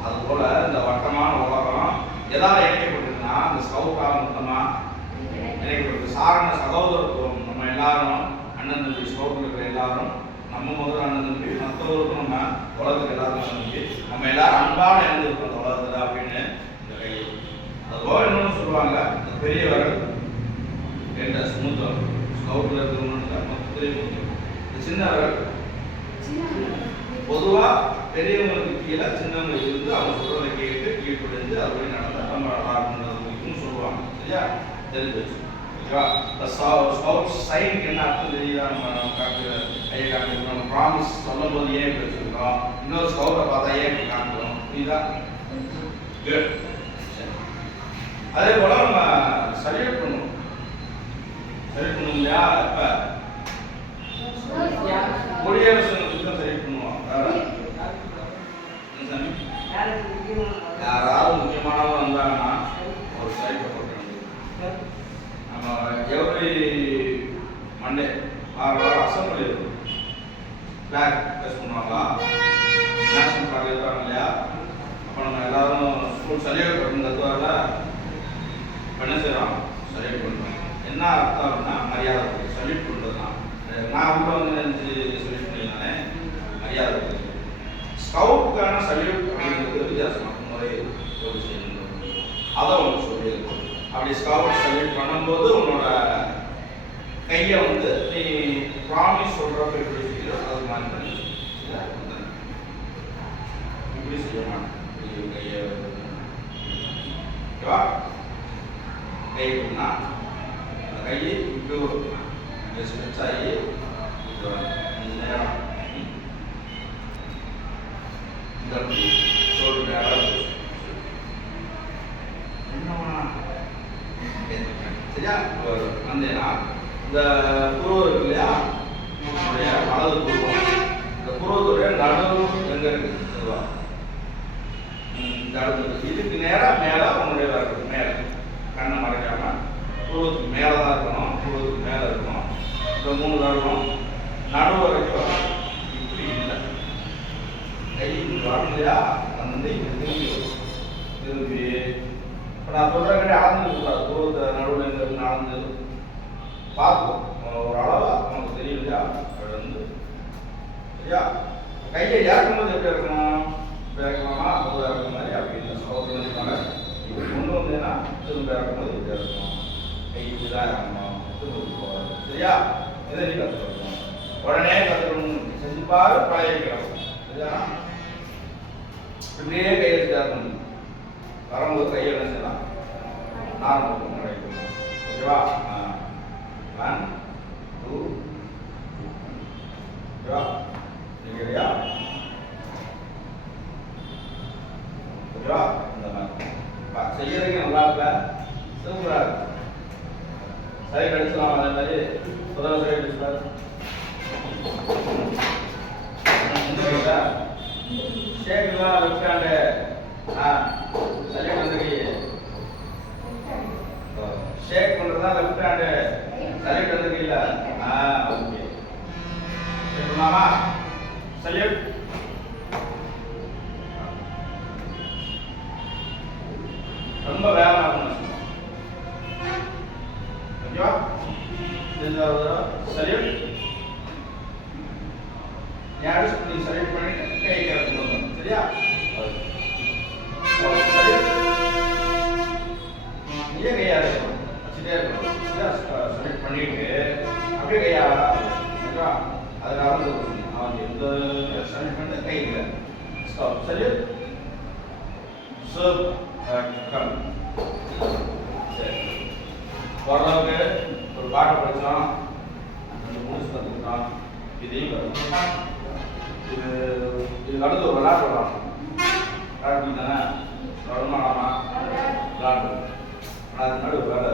அது போல இந்த வட்டமான உலகம் எதாவது இணைக்கப்பட்டிருக்குன்னா அந்த ஸ்கவுட்டாக மொத்தமா இணைக்கப்பட்டிருக்கு. சாரண சகோதரத்துவம். நம்ம எல்லாரும் அண்ணன் தம்பி, ஸ்கவுட்டில் இருக்கிற எல்லாரும் நம்ம முதல் அண்ணன் தம்பி, மற்றவருக்கும் நம்ம உலகத்துக்கு எல்லாரும் அண்ணன் தம்பி, நம்ம எல்லாரும் அன்பான இணைந்திருக்கோம் அந்த உலகத்துல அப்படின்னு இந்த கையை. அதுபோக இன்னொன்று சொல்லுவாங்க, இந்த பெரியவர்கள் என்ற சுமூத்தம் ஸ்கவுட்டில் இருக்கிறவங்க மொத்தத்திலே இந்த சின்னவர்கள் பொதுவா பெரியவங்களுக்கு கீழே சின்னவங்க இருந்து அவங்க சொல்றதை கேட்டு கீழ்ப்படிந்து அப்படி நடந்தா நம்ம நல்லா சொல்லுவாங்க. சரியா? தெரிஞ்சு வச்சு சைனுக்கு என்ன அர்த்தம் தெரியுதா? நம்ம கையை காமிக்கிறோம். நம்ம ப்ராமிஸ் சொல்லும் போது ஏன் வச்சிருக்கோம்? இன்னொரு ஸ்கவுட்டை பார்த்தா ஏன் காமிக்கிறோம்? புரியுதா? அதே போல நம்ம சல்யூட் பண்ணுவோம். சல்யூட் பண்ணுவோம் இல்லையா? இப்ப குடியரசுக்கு தான் சல்யூட் பண்ணுவோம். யாராவது முக்கியமானவங்க வந்தாங்கன்னா ஒரு சைட்டை போட்டு நம்ம எவ்ரி மண்டே வாரம் அசம்பிளி இருக்கும். பிளாக் டெஸ்ட் பண்ணுவாங்களா? நேஷனல் பார்க் இருக்காங்க இல்லையா? அப்போ நம்ம எல்லாரும் ஸ்கூல் சல்யூட் பண்ணுறதுனால என்ன செய்யறோம்? சல்யூட் பண்ணுறோம். என்ன அர்த்தம் அப்படின்னா மரியாதை சல்யூட் பண்ணுறதுனா நான் உள்ள வந்து சல்யூட் பண்ணினாலே மரியாதை கொடுக்குது. ஸ்கவுட்டுக்கான சல்யூட் அப்படிங்கிறது வித்தியாசமான முறை ஒரு விஷயம். அதை ஒன்று சொல்லியிருக்கோம். அப்படி ஸ்கவுட் சல்யூட் பண்ணும்போது உன்னோட கையை வந்து நீ ப்ராமிஸ் சொல்கிறப்ப எப்படி செய்யறோ அது மாதிரி பண்ணி இப்படி செய்ய மாட்டேன். கையை ஓகேவா? கை பண்ணா அந்த கையை இப்படி ஸ்ட்ரெச் ஆகி நேரம் இந்த சோல்டர் நேரம் சரியா? வந்தேன்னா இந்த புருவம் இருக்கு இல்லையா? நம்முடைய வலது புருவம். இந்த புருவத்துடைய நடுவு எங்க இருக்கு? இதுக்கு நேரம் மேல உன்னுடைய வரணும். மேல கண்ணை மறைக்காம புருவத்துக்கு மேலதான் இருக்கணும். புருவத்துக்கு மேல இருக்கணும். இந்த 3 தடவும் நடுவு வரைக்கும் இப்படி இல்லை. கை வரணும் இல்லையா? வந்து திரும்பி இப்போ நான் சொல்கிற கடை அளந்து கூடாது. தூரத்தை நடுவில் எங்கே அளந்து பார்ப்போம். ஒரு அளவு நமக்கு தெரியும் இல்லையா? அது வந்து சரியா? கையை இறக்கும்போது எப்படி இருக்கணும்? இப்படி இறக்கலாமா? அப்போது இறக்குற மாதிரி அப்படின்னு சோதனை இப்படி கொண்டு வந்தேன்னா திரும்ப இறக்கும்போது இப்படி இருக்கணும். கை இப்படி தான் இறக்கணும். திரும்ப போகாது. சரியா? இதை நீ கற்றுக்கணும். உடனே கற்றுக்கணும். செஞ்சு பாரு, பழகிக்கிறோம். சரியா? இப்படியே கை வச்சு இறக்கணும். வரும்போது கையை என்ன செய்யலாம்? நார்மல் கிடைக்கும். ஓகேவா? 1 2 ஓகேவா? சரியா? ஓகேவா? இந்த மாதிரி செய்யறதுக்கு நல்லா இருக்கல, சூப்பரா இருக்கு. சரி கடிச்சலாம். அதே மாதிரி முதல்ல சரி கடிச்சலாம். ஷேக்லாம் லெஃப்ட் ஹேண்டு சல்யூட் வந்து ஷேக் பண்றதா லெஃப்ட் ஹேண்டு சல்யூட் வந்து இல்ல. ஓகே சொல்லலாமா? சல்யூட் ரொம்ப வேகமா இருக்கணும். ஓகேவா? சல்யூட் யாரும் நீ சல்யூட் பண்ணிட்டு கை கட்டணும். சரியா? நீயே கையா இருக்கணும். வச்சுட்டே இருக்கணும். சல்யூட் பண்ணிட்டு அப்படியே கையா ஓகேவா? அதுக்காக அவன் எந்த சல்யூட் பண்ண கை இல்லை. ஸ்டாப். Salute serve come. சரி, ஓரளவுக்கு ஒரு பாட்டை படித்தோம், முடிச்சு தந்துட்டோம். இதையும் இது இதுக்கு அடுத்து ஒரு விளையாட்டு விளாடணும். விளையாட்டு தானே வருமானமா விளையாட்டு. ஆனால் அது முன்னாடி ஒரு வேலை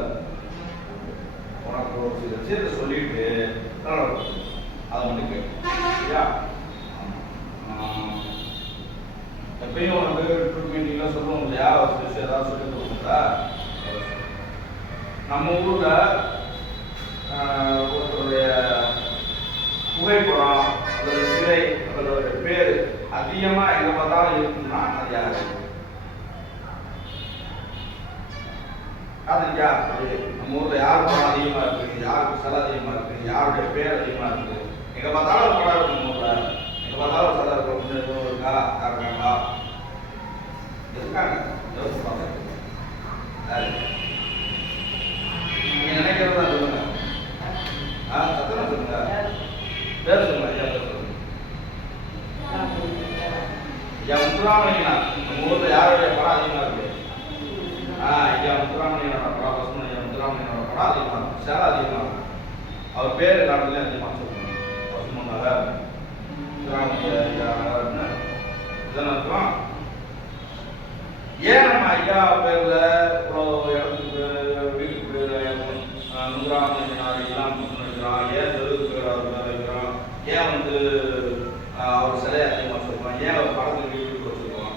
உனக்கு ஒரு சில விஷயத்தை சொல்லிட்டு அதை மட்டும் கேட்கும் சரியா? எப்பயும் வந்து ட்ரூத் மீட்டிங்லாம் சொல்லுவோம் இல்லையா, ஒரு சில விஷயம் ஏதாவது சொல்லி கொடுக்குறா. நம்ம ஊரில் ஒருத்தருடைய புகைப்படம் அல்லது சிலை அல்லது பேர் அதிகமாக எங்கே பார்த்தாலும் இருக்குன்னா அது யாரு? அது யார்? நம்ம ஊரில் யார் படம் அதிகமாக இருக்குது, யாருக்கு சிலை அதிகமாக இருக்குது, யாருடைய பேர் அதிகமாக இருக்குது? எங்கே பார்த்தாலும் ஒரு படம் இருக்கு நம்ம ஊரில், எங்கே பார்த்தாலும் ஒரு சிலை இருக்கும். கொஞ்சம் இருக்கா இருக்காங்களா? இருக்காங்க. யோசிப்பாங்க. நீங்க நினைக்கிறதா சொல்லுங்க. சத்தமா சொல்லுங்க. பேர் சொல்லுங்க. ஐயா பேர் சொல்லுங்க. ஐயா முத்துராமலிங்கனா. நம்ம ஊர்ல யாருடைய படம் அதிகமா இருக்கு? ஐயா முத்துராமலிங்கனோட படம், பசுமன் ஐயா முத்துராமலிங்கனோட படம் அதிகமா இருக்கும். சேலை அதிகமா இருக்கும். அவர் பேர் எல்லாத்துலயும் அதிகமாக சொல்லுங்க. பசுமன் நகர், முத்துராமலிங்க ஐயா நகர்னு இதெல்லாம் இருக்கும். ஏன் நம்ம ஐயா பேர்ல இவ்வளோ இடத்துக்கு வீட்டுக்கு பேர் முத்துராமலிங்கனார் எல்லாம் வைக்கிறோம்? ஏன் தெருவுக்கு பேர் அவர் பேர் வைக்கிறோம்? ஏன் வந்து அவர் சிலையை அதிகமாக சொல்லுவோம்? ஏன் அவர் படத்துக்கு வீட்டுக்கு வச்சுருக்கோம்?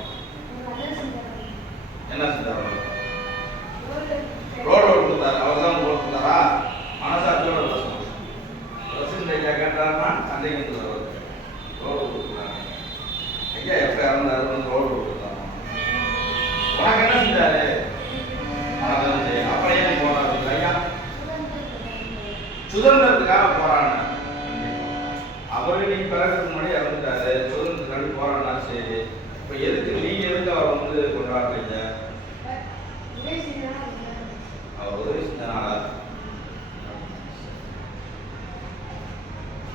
என்ன செஞ்சார்? ரோடு கொடுத்தாரு. அவர் தான் ரோடு கொடுத்தாரா? மனசாட்சியோட பேசணும். பிரசிடண்ட் ஐயா கேட்டாருன்னா சண்டைக்கு வந்துடுறாரு. ரோடு கொடுத்துருக்காங்க. ஐயா எப்போ இறந்தாரு? ரோடு கொடுத்தாரு. உனக்கு என்ன செஞ்சாரு? அப்புறம் ஏன் போராடுறது? ஐயா சுதந்திரத்துக்காக போராடின. அவரு நீ பிறகு முன்னாடி இறந்துட்டாரு, சுதந்திரத்துக்காக போராடினா சரி. இப்ப எதுக்கு நீங்க எதுக்கு அவர் வந்து கொண்டாடுறீங்க? அவர் உதவி செஞ்சனால.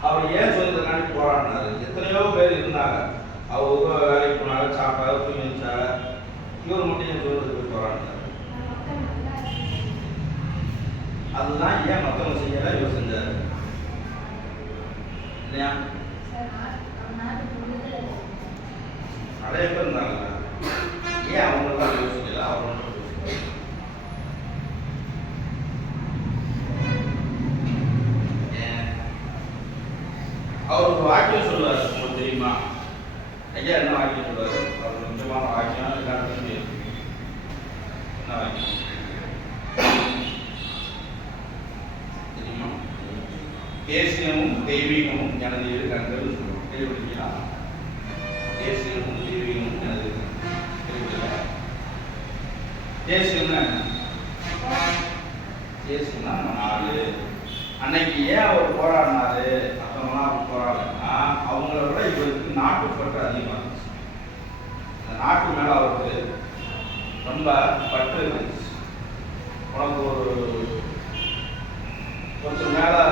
அவர் ஏன் சுதந்திரத்துக்காண்டி போராடினாரு? எத்தனையோ பேர் இருந்தாங்க. அவர் வேலைக்கு போனாங்க, சாப்பிட்டாங்க, தூங்கி வச்சாங்க. இவர் மட்டும் ஏன் சுதந்திரத்துக்கு போராடினார்? அதுதான் ஏன் மற்றவங்க செய்யல, இவர் செஞ்சாரு இல்லையா? நிறைய பேர் இருந்தாங்க. ஏன் அவங்களாம் யோசிக்கல? அவங்க அவர் ஒரு வாக்கியம் சொல்லுவார், உங்களுக்கு தெரியுமா? ஐயா என்ன வாக்கியம் சொல்லுவாரு? அவர் முக்கியமான வாக்கியம் எல்லாருக்கும் என்ன வாக்கியம் தெரியுமா? தேசியமும் தெய்வீகமும் எனது இரு கண்கள் சொல்லுவோம். கேள்விப்பட்டீங்களா? தேசியமும் தெய்வீகமும் எனது கேள்விப்பட்டீங்களா? தேசியம்னா என்ன? தேசியம்னா நம்ம நாடு. அன்னைக்கு ஏன் அவர் போராடினாரு? மற்றவங்களாம் அவர் போராடலைன்னா அவங்கள விட இவருக்கு நாட்டுப்பற்று அதிகமாக இருந்துச்சு. அந்த நாட்டு மேலே அவருக்கு ரொம்ப பற்று இருந்துச்சு. உனக்கு ஒருத்தர் மேலே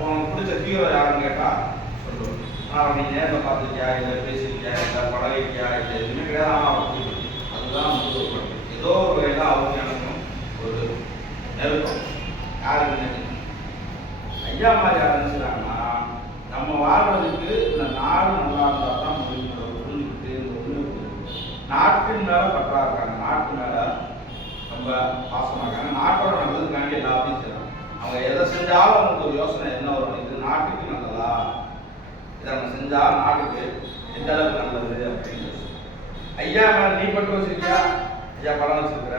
உனக்கு பிடிச்ச ஹீரோ யாருன்னு கேட்டால் சொல்லுவோம். ஆனால் நீ நேரில் பார்த்துருக்கியா, இல்லை பேசியிருக்கியா, இல்லை பழகிருக்கியா, இல்லை எதுவுமே கிடையாது. ஆனால் அவருக்கு அதுதான் ஒரு பற்று. ஏதோ ஒரு வகையில் அவருக்கு எனக்கும் ஒரு நெருக்கம். யாருக்கு நெருக்கம்? ஐயா மாதிரி ஆரம்பிச்சுட்டாங்கன்னா நம்ம வாழ்றதுக்கு இந்த நாடு நல்லா இருந்தால் தான் முடியும். புரிஞ்சுக்கிட்டு இந்த ஒன்று நாட்டின் மேலே பற்றா இருக்காங்க. நாட்டு மேலே ரொம்ப பாசமாக இருக்காங்க. நாட்டோட நல்லதுக்காண்டி எல்லாத்தையும் செய்யறாங்க. அவங்க எதை செஞ்சாலும் அவங்களுக்கு ஒரு யோசனை என்ன வரும்? இது நாட்டுக்கு நல்லதா? இதை நம்ம செஞ்சால் நாட்டுக்கு எந்த அளவுக்கு நல்லது அப்படின்னு. ஐயா மேலே நீ பட்டு வச்சிருக்கியா? ஐயா படம் வச்சிருக்கிற,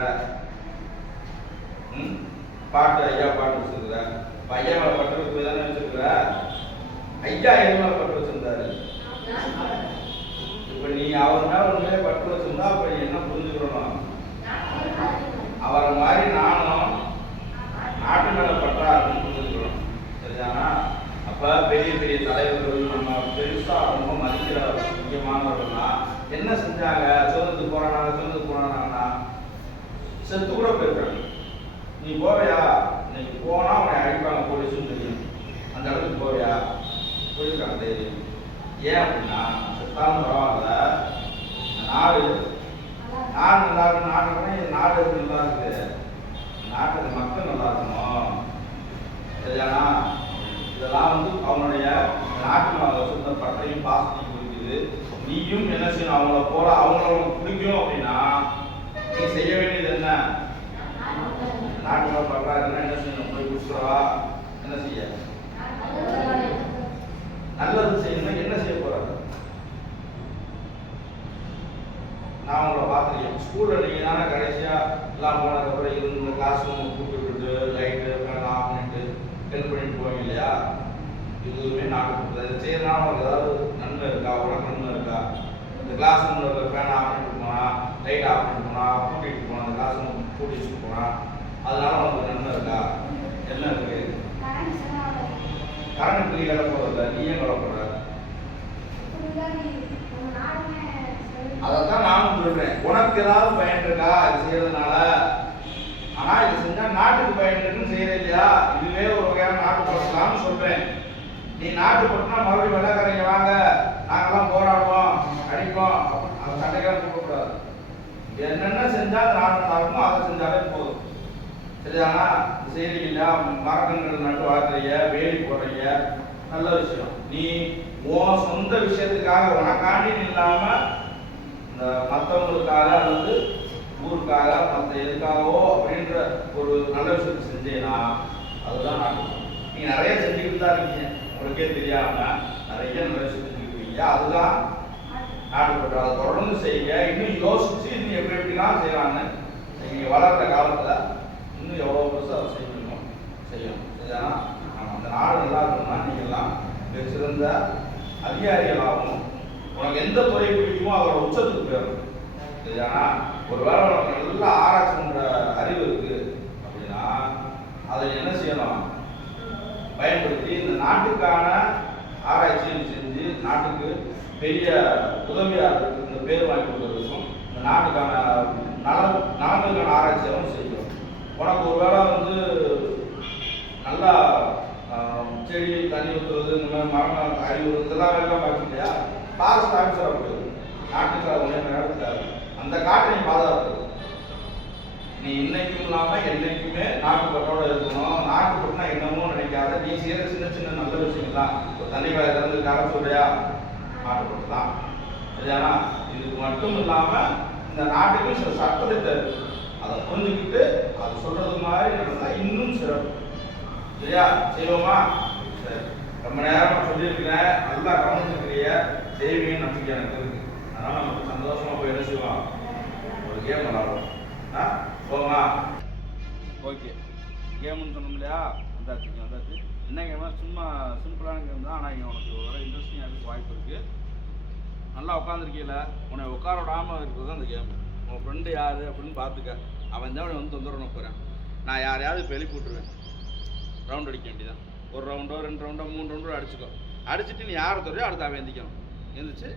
பாட்டு ஐயா பாட்டு வச்சிருக்கிற, ஐயா மேல பட்டு வச்சு தானே வச்சிருக்கிற. ஐயா எது மேல பட்டு வச்சிருந்தாரு? இப்ப நீ அவர் மேல உண்மையிலே பட்டு வச்சிருந்தா அப்ப என்ன புரிஞ்சுக்கணும்? அவரை மாதிரி நானும் நாட்டு மேல பற்றா இருக்குன்னு புரிஞ்சுக்கணும். சரிதானா? அப்ப பெரிய பெரிய தலைவர்கள் நம்ம பெருசா ரொம்ப மதிக்கிற முக்கியமானவர்கள்னா என்ன செஞ்சாங்க? சுதந்திரத்துக்கு போறாங்கன்னா செத்து கூட போயிருக்காங்க. நீ போவையா? இன்னைக்கு போனா உன்னை அடிப்பாங்க, போலீஸுன்னு தெரியும். அந்த இடத்துக்கு போவியா? போயிருக்காங்க தெரியும். ஏன் அப்படின்னா செத்தாலும் பரவாயில்ல, நாடு நல்லா இருக்கும். நாடு நல்லா இருக்கு, நாட்டுக்கு மக்கள் நல்லா இருக்கணும். சரியானா? இதெல்லாம் வந்து அவனுடைய நாட்டு வச்சிருந்த பற்றையும் பாசத்தையும் குறிக்குது. நீயும் என்ன செய்யணும், அவங்கள போல அவங்கள உனக்கு பிடிக்கும் அப்படின்னா நீ செய்ய வேண்டியது என்ன? நாட்டுல பார்க்கறாருன்னா என்ன செய்யணும்? போய் குடிச்சுடவா? என்ன செய்ய? நல்லது செய்யணும். என்ன செய்ய போறாரு? நான் உங்களை பார்த்துருக்கேன் ஸ்கூல்ல. நீங்க தானே கடைசியா எல்லாம் போனதுக்கப்புறம் இந்த கிளாஸ் ரூம் கூப்பிட்டு விட்டு லைட்டு ஃபேன் ஆஃப் பண்ணிட்டு ஹெல்ப் பண்ணிட்டு போவீங்க இல்லையா? இதுவுமே நாட்டு இதை செய்யறதுனால உங்களுக்கு ஏதாவது நன்மை இருக்கா? உனக்கு நன்மை இருக்கா? இந்த கிளாஸ் ரூம்ல இருக்க ஃபேன் ஆஃப் பண்ணிட்டு போனா, லைட் ஆஃப் பண்ணிட்டு போனா, கூட்டிட்டு போனா, இந்த கிளாஸ் ரூம் கூட்டி வச்சுட்டு போனா, அதனால உங்களுக்கு நன்மை இருக்கா? என்ன இருக்கு? கரண்ட் பில் வேலை போடுறதில்ல, நீ ஏன் கவலைப்படுற? அதைத்தான் நானும் சொல்றேன். உனக்கு ஏதாவது பயன் இருக்கா இது செய்யறதுனால? ஆனா இது செஞ்சா நாட்டுக்கு பயன் இருக்குன்னு செய்யற இல்லையா? இதுவே ஒரு வகையான நாட்டு பழக்கலாம்னு சொல்றேன். நீ நாட்டு பட்டினா மறுபடியும் வெள்ளக்காரங்க வாங்க, நாங்கெல்லாம் போராடுவோம், அடிப்போம், அந்த சண்டைக்கெல்லாம் கூப்பிடக்கூடாது. என்னென்ன செஞ்சா அந்த நாட்டு ஆகுமோ அதை செஞ்சாலே போதும். சரிதானா? செய்யறீங்க இல்லையா? மரக்கன்றுகள் நட்டு வளர்க்குறீங்க, வேலி போடுறீங்க, நல்ல விஷயம். நீ உன் சொந்த விஷயத்துக்காக உனக்காண்டி இல்லாம இந்த மற்றவங்களுக்காக அல்லது ஊருக்காக மற்ற எதுக்காகவோ அப்படின்ற ஒரு நல்ல விஷயத்தை செஞ்சேன்னா அதுதான் நாட்டு. நீங்க நிறைய செஞ்சுக்கிட்டு தான் இருக்கீங்க, உங்களுக்கே தெரியாம நிறைய நல்ல விஷயம் செஞ்சுக்கிட்டு. அதுதான் நாட்டுப்பற்று. அதை தொடர்ந்து செய்யுங்க. இன்னும் யோசிச்சு இன்னும் எப்படி எப்படிலாம் செய்யலான்னு நீங்க வளர்ற காலத்துல இன்னும் எவ்வளவு பெருசாக அதை செய்யணும் செய்யணும். சரிதானா? அந்த நாடு நல்லா இருக்கணும்னா நீங்கள்லாம் சிறந்த அதிகாரிகளாகவும் உனக்கு எந்த துறை பிடிக்குமோ அதோட உச்சத்துக்கு போயிடணும். சரிதானா? ஒரு வேளை உனக்கு நல்லா ஆராய்ச்சி பண்ற அறிவு இருக்கு அப்படின்னா அதை என்ன செய்யணும்? பயன்படுத்தி இந்த நாட்டுக்கான ஆராய்ச்சியை செஞ்சு நாட்டுக்கு பெரிய உதவியா இருக்கு. இந்த பேர் வாங்கி கொடுக்கறதுக்கும் இந்த நாட்டுக்கான நலனுக்கான ஆராய்ச்சியாகவும் செய்யணும். உனக்கு ஒரு வேளை நல்லா செடி தண்ணி ஊற்றுறது, இந்த மாதிரி மரம் அறிவு இதெல்லாம் வேலை பார்க்க இல்லையா? ஃபாரஸ்ட் ஆஃபீஸராக போயிடும். நாட்டுக்காக ஒன்றே நேரத்துக்காக அந்த காட்டை நீ பாதுகாக்கிறது. நீ இன்னைக்கும் இல்லாமல் என்னைக்குமே நாட்டுப்பற்றோட இருக்கணும். நாட்டுப்பட்டுனா என்னமோ நினைக்காத. நீ செய்கிற சின்ன சின்ன நல்ல விஷயங்கள் தான். ஒரு தண்ணி காலை திறந்து கரை சொல்றியா? நாட்டுப்பட்டு தான். சரியானா? இதுக்கு மட்டும் இல்லாமல் இந்த நாட்டுக்கும் சில சட்டத்தை அதை புரிஞ்சுக்கிட்டு அது சொல்றது மாதிரி நடந்தா இன்னும் சிறப்பு. சரியா? செய்வோமா? சரி, ரொம்ப நேரமா சொல்லியிருக்கிறேன், நல்லா கவனிச்சிருக்கிறிய, செய்வீங்கன்னு நம்பிக்கை எனக்கு இருக்கு. அதனால நமக்கு சந்தோஷமா போய் என்ன செய்வோம்? ஒரு கேம் விளாடுவோம். போமா? ஓகே, கேம்னு சொன்னோம் இல்லையா? வந்தாச்சு. என்ன கேம்னா சும்மா சிம்பிளான கேம் தான். ஆனால் இங்கே உனக்கு ஒரு இன்ட்ரெஸ்டிங்காக இருக்க வாய்ப்பு இருக்கு. நல்லா உட்காந்துருக்கீல, உன்னை உட்கார விடாமல் இருக்கிறது தான் அந்த கேம். உன் ஃப்ரெண்டு யார் அப்படின்னு பார்த்துக்க. அவன் தான் தொந்தரவு போகிறேன். நான் யாரையாவது இப்போ எழுப்பி விட்டுருவேன். ரவுண்ட் அடிக்க வேண்டியதான். ஒரு ரவுண்டோ 2 ரவுண்டோ 3 ரவுண்டோ அடிச்சுக்கோ. அடிச்சுட்டு நீ யாரை தொடுறியோ அடுத்து அவன் எந்திக்கணும். எந்திரிச்சு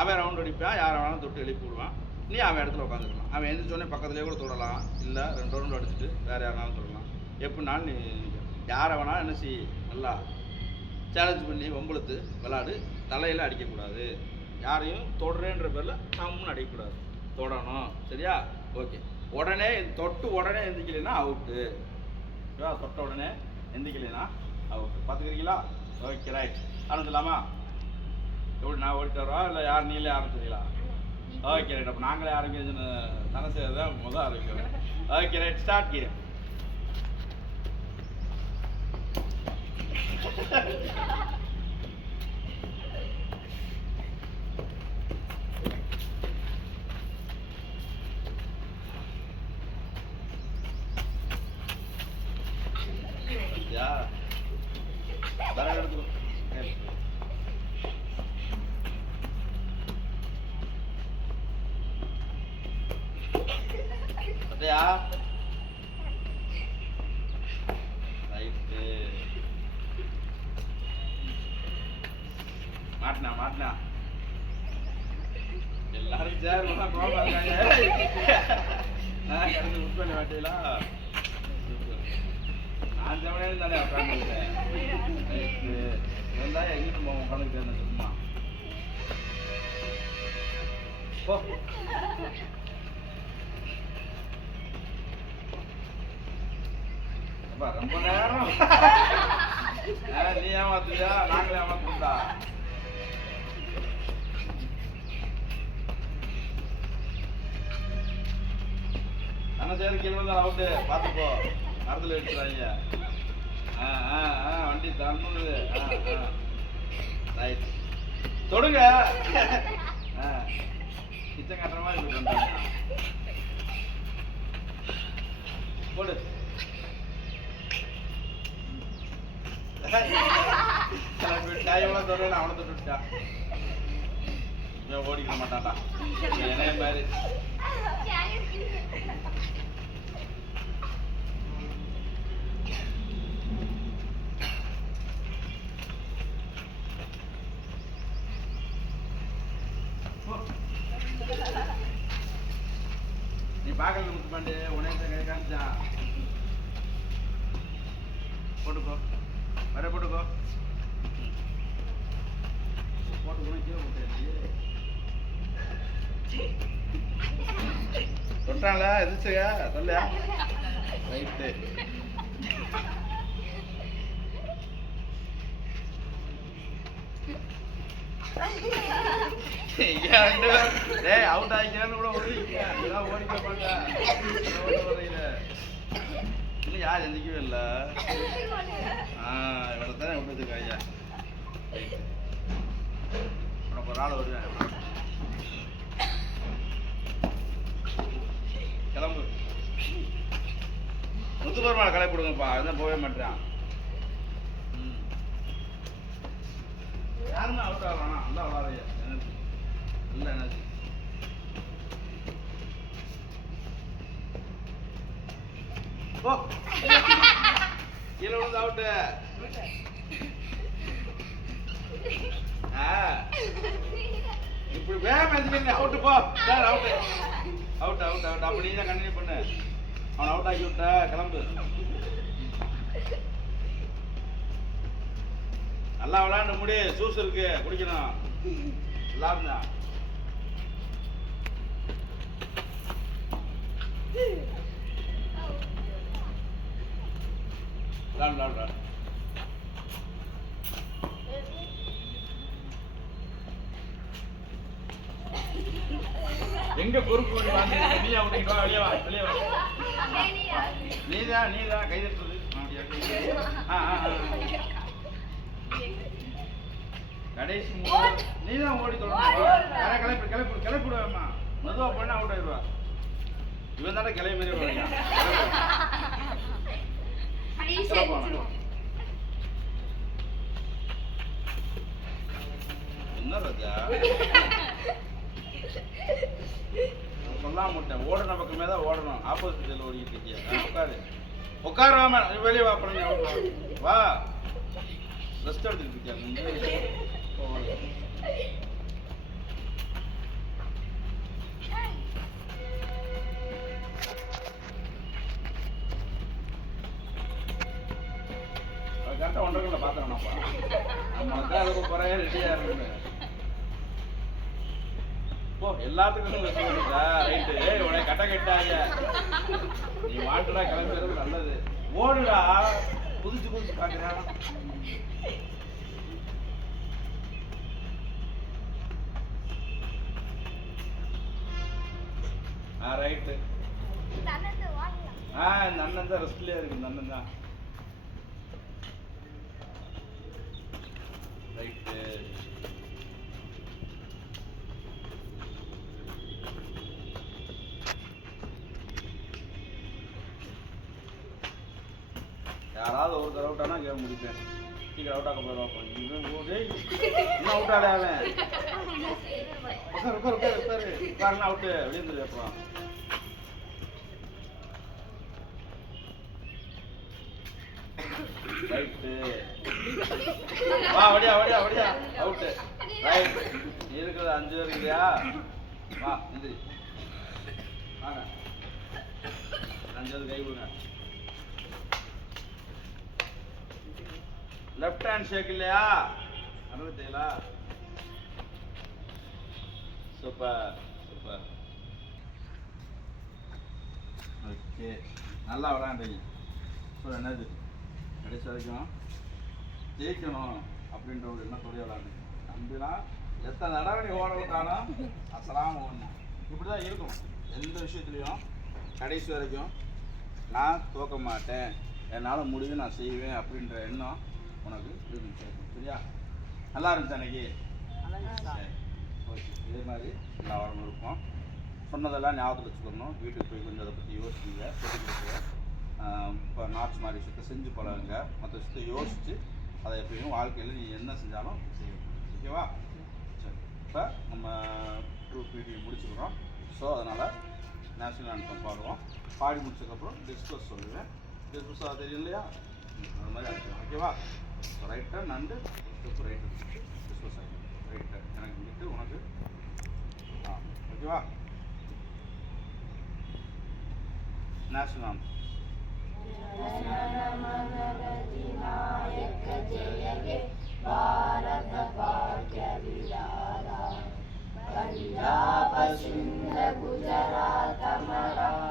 அவன் ரவுண்ட் அடிப்பான். யாரை வேணாலும் தொட்டு எழுப்பி விடுவான். நீ அவன் இடத்துல உட்காந்துருக்கலாம். அவன் எந்திரிச்சோடனே பக்கத்துலேயே கூட தொடலாம். இல்லை 2 ரவுண்டு அடிச்சுட்டு வேறு யாராலும் தொடலாம். எப்படினாலும் நீ யாரை வேணாலும் என்ன செய்ய நல்லா சேலஞ்ச் பண்ணி வம்பளுத்து விளாடு. தலையில் அடிக்கக்கூடாது. யாரையும் தொடரேன்ற பேரில் சம்முன்னு அடிக்கக்கூடாது. தொடணும். சரியா? ஓகே. தொட்டு உடனே எந்திக்கலைன்னா அவுட்டு. தொட்ட உடனே எந்திக்கலைன்னா அவுட்டு. பார்த்துக்கிறீங்களா? Okay, right. ஆரம்பிச்சலாமா? எப்படி நான் ஓடிட்டு வரோம் இல்லை யார் நீங்களே ஆரம்பிச்சிங்களா? Okay, right. அப்போ நாங்களே ஆரம்பிக்கணும்னு தானே செய்யறதான் முதல் ஆரம்பிக்கிறோம். Okay, right. Start game. மாட்டினா எல்லாரும் சேர் நான் கடந்து புக் பண்ண மாட்டீங்களா? நான் ஜமனே தானே உட்காந்துருக்கேன். இருந்தா எங்கிட்டு போவோம் உட்காந்துக்கிட்டே சும்மா போ. ரொம்ப நேரம் நீ ஏமாத்துவியா? நாங்களே ஏமாத்துறா? நம்ம சேர கீழே வந்தால் அவுட்டு பார்த்துப்போ மரத்தில் எடுத்துறாங்க. வண்டி தண்ணுது. ரைட் தொடுங்க. கிச்சன் கட்டுற மாதிரி இருக்கு. போடு. டைம்லாம் தொடுவேன் அவனை தொட்டுட்டா ஓடிக்க மாட்டான்டா என்ன பாரு. நீ பார்க்கல முத்துப்பாண்டி உனக்கு காமிச்சா போட்டுக்கோ வர போட்டுக்கோ போட்டுக்கணும் கீழே போட்டு தொட்டாங்களா எதிர்ச்சியா சொல்லையா ரைட்டு. அவுட் ஆகிக்கான்னு கூட ஓடிக்க ஓடிக்க இல்லை யார் எந்திக்கவே இல்லை. இவ்வளோ தானே விட்டுருக்கு ஐயா. உனக்கு ஒரு ஆள் வருவேன். கிளம்பு முத்துப்பெருமாள் கலை கொடுங்கப்பா. அதுதான் போகவே மாட்டேறான். யாருமே அவுட் ஆகலாம். நல்லா விளாடுறியா எனர்ஜி நல்ல எனர்ஜி. ஓ கீழே விழுந்து அவுட்டு. இப்படி வேகம் எதுக்கு அவுட்டு போ sir. Out out out out. அப்ப நீ தான் கண்டினியூ பண்ணு. அவனை அவுட் ஆக்கி விட்ட கிளம்பு. நல்லா விளாண்டு முடி. ஜூஸ் இருக்கு குடிக்கணும். விளாடுனா விளாடு. எங்க பொறுப்பு நீ அவுட்டிட்டு வா. வெளியே வா வெளியே வா. நீதான் கை தட்டுறது. கடைசி நீதான் ஓடி தொடர்ந்து கிளப்பிடுவேம்மா. மெதுவா பண்ண அவுட் ஆயிடுவா. இவன் தானே கிளை மாரி வருவாங்க. என்ன ராஜா சொல்லாம விட்டேன். ஓடுன பக்கமே தான் ஓடணும். ஆப்போசிட் சைடில் ஓடிக்கிட்டு இருக்கியா? உட்காரு வாம வெளியே வா. பண்ணுங்க வா. ரெஸ்ட் எடுத்துக்கிட்டு இருக்கியா? கரெக்டாக ஒன்றரை பார்த்துறேன்ப்பா. நம்மளுக்கு அதுக்கு குறைய ரெடியாக இருக்குன்னு போ. எல்லாத்துக்கும் ரைட்டு. உனக்கு கட்ட கட்டாங்க. நீ வாட்டுடா கிளம்புறது நல்லது. ஓடுடா. குதிச்சு பார்க்குறா. ரைட்டு. இந்த அண்ணன் தான் ரெஸ்ட்லேயே இருக்கு. இந்த அண்ணன் தான் ரைட்டு. யாராவது ஒரு தடவை அவுட்டானா கேம் முடிப்பேன். சீக்கிரம் அவுட் ஆக்க போயிடுவான். இன்னும் அவுட் ஆடே அவன். உட்காருன்னா அவுட்டு வெளியே தெரியும். அப்புறம் ரைட்டு. வா வடியா அவுட்டு. ரைட். இருக்கிறது 5 பேர் இல்லையா? வா எந்திரி வாங்க. 5 பேர் கை கொடுங்க. லெஃப்ட் ஹேண்ட் ஷேக் இல்லையா? அனுபவித்தீங்களா? சூப்பர். ஓகே நல்லா விளையாண்டீங்க. ஸோ என்னது கடைசி வரைக்கும் ஜெயிக்கணும் அப்படின்ற ஒரு எண்ணத்தோட விளையாண்டு நம்பிலாம் எத்தனை தடவை நீ ஓட விட்டாலும் அசலாமல் ஓடணும். இப்படி தான் இருக்கும் எந்த விஷயத்துலையும். கடைசி வரைக்கும் நான் தோக்க மாட்டேன், என்னால் முடியும், நான் செய்வேன் அப்படின்ற எண்ணம் உனக்கு இருந்துச்சு. சரியா? நல்லா இருந்துச்சு அன்னைக்கு? சரி, ஓகே. இதே மாதிரி எல்லா வாரமும் இருக்கும். சொன்னதெல்லாம் ஞாபகத்தில் வச்சுக்கணும். வீட்டுக்கு போய் கொஞ்சம் அதை பற்றி யோசிச்சுங்க, சொல்லிக்கிட்டு இப்போ நாட்ஸ் மாதிரி விஷயத்தை செஞ்சு பழகுங்க. மற்ற விஷயத்தை யோசித்து அதை எப்பயும் வாழ்க்கையில் நீ என்ன செஞ்சாலும் செய்யணும். ஓகேவா? சரி, இப்போ நம்ம ட்ரூப் மீட்டிங் முடிச்சுக்கிறோம். ஸோ அதனால் நேஷனல் ஆன்சம் பாடுவோம். பாடி முடிச்சதுக்கப்புறம் டிஸ்கஸ் சொல்லுவேன். டிஸ்கஸ் அது தெரியும் இல்லையா? அது மாதிரி அடிக்கலாம். ஓகேவா? Right turn and step right discuss ஆகிடும். ரைட் டர்ன் எனக்கு வந்துட்டு உனக்கு ஓகேவா? National handsome. ಭಾರತ ಭಾಗ್ಯ ವಿಧಾತ ಪಂಜಾಬ ಸಿಂಧ ಗುಜರಾತ ಮರಾಠ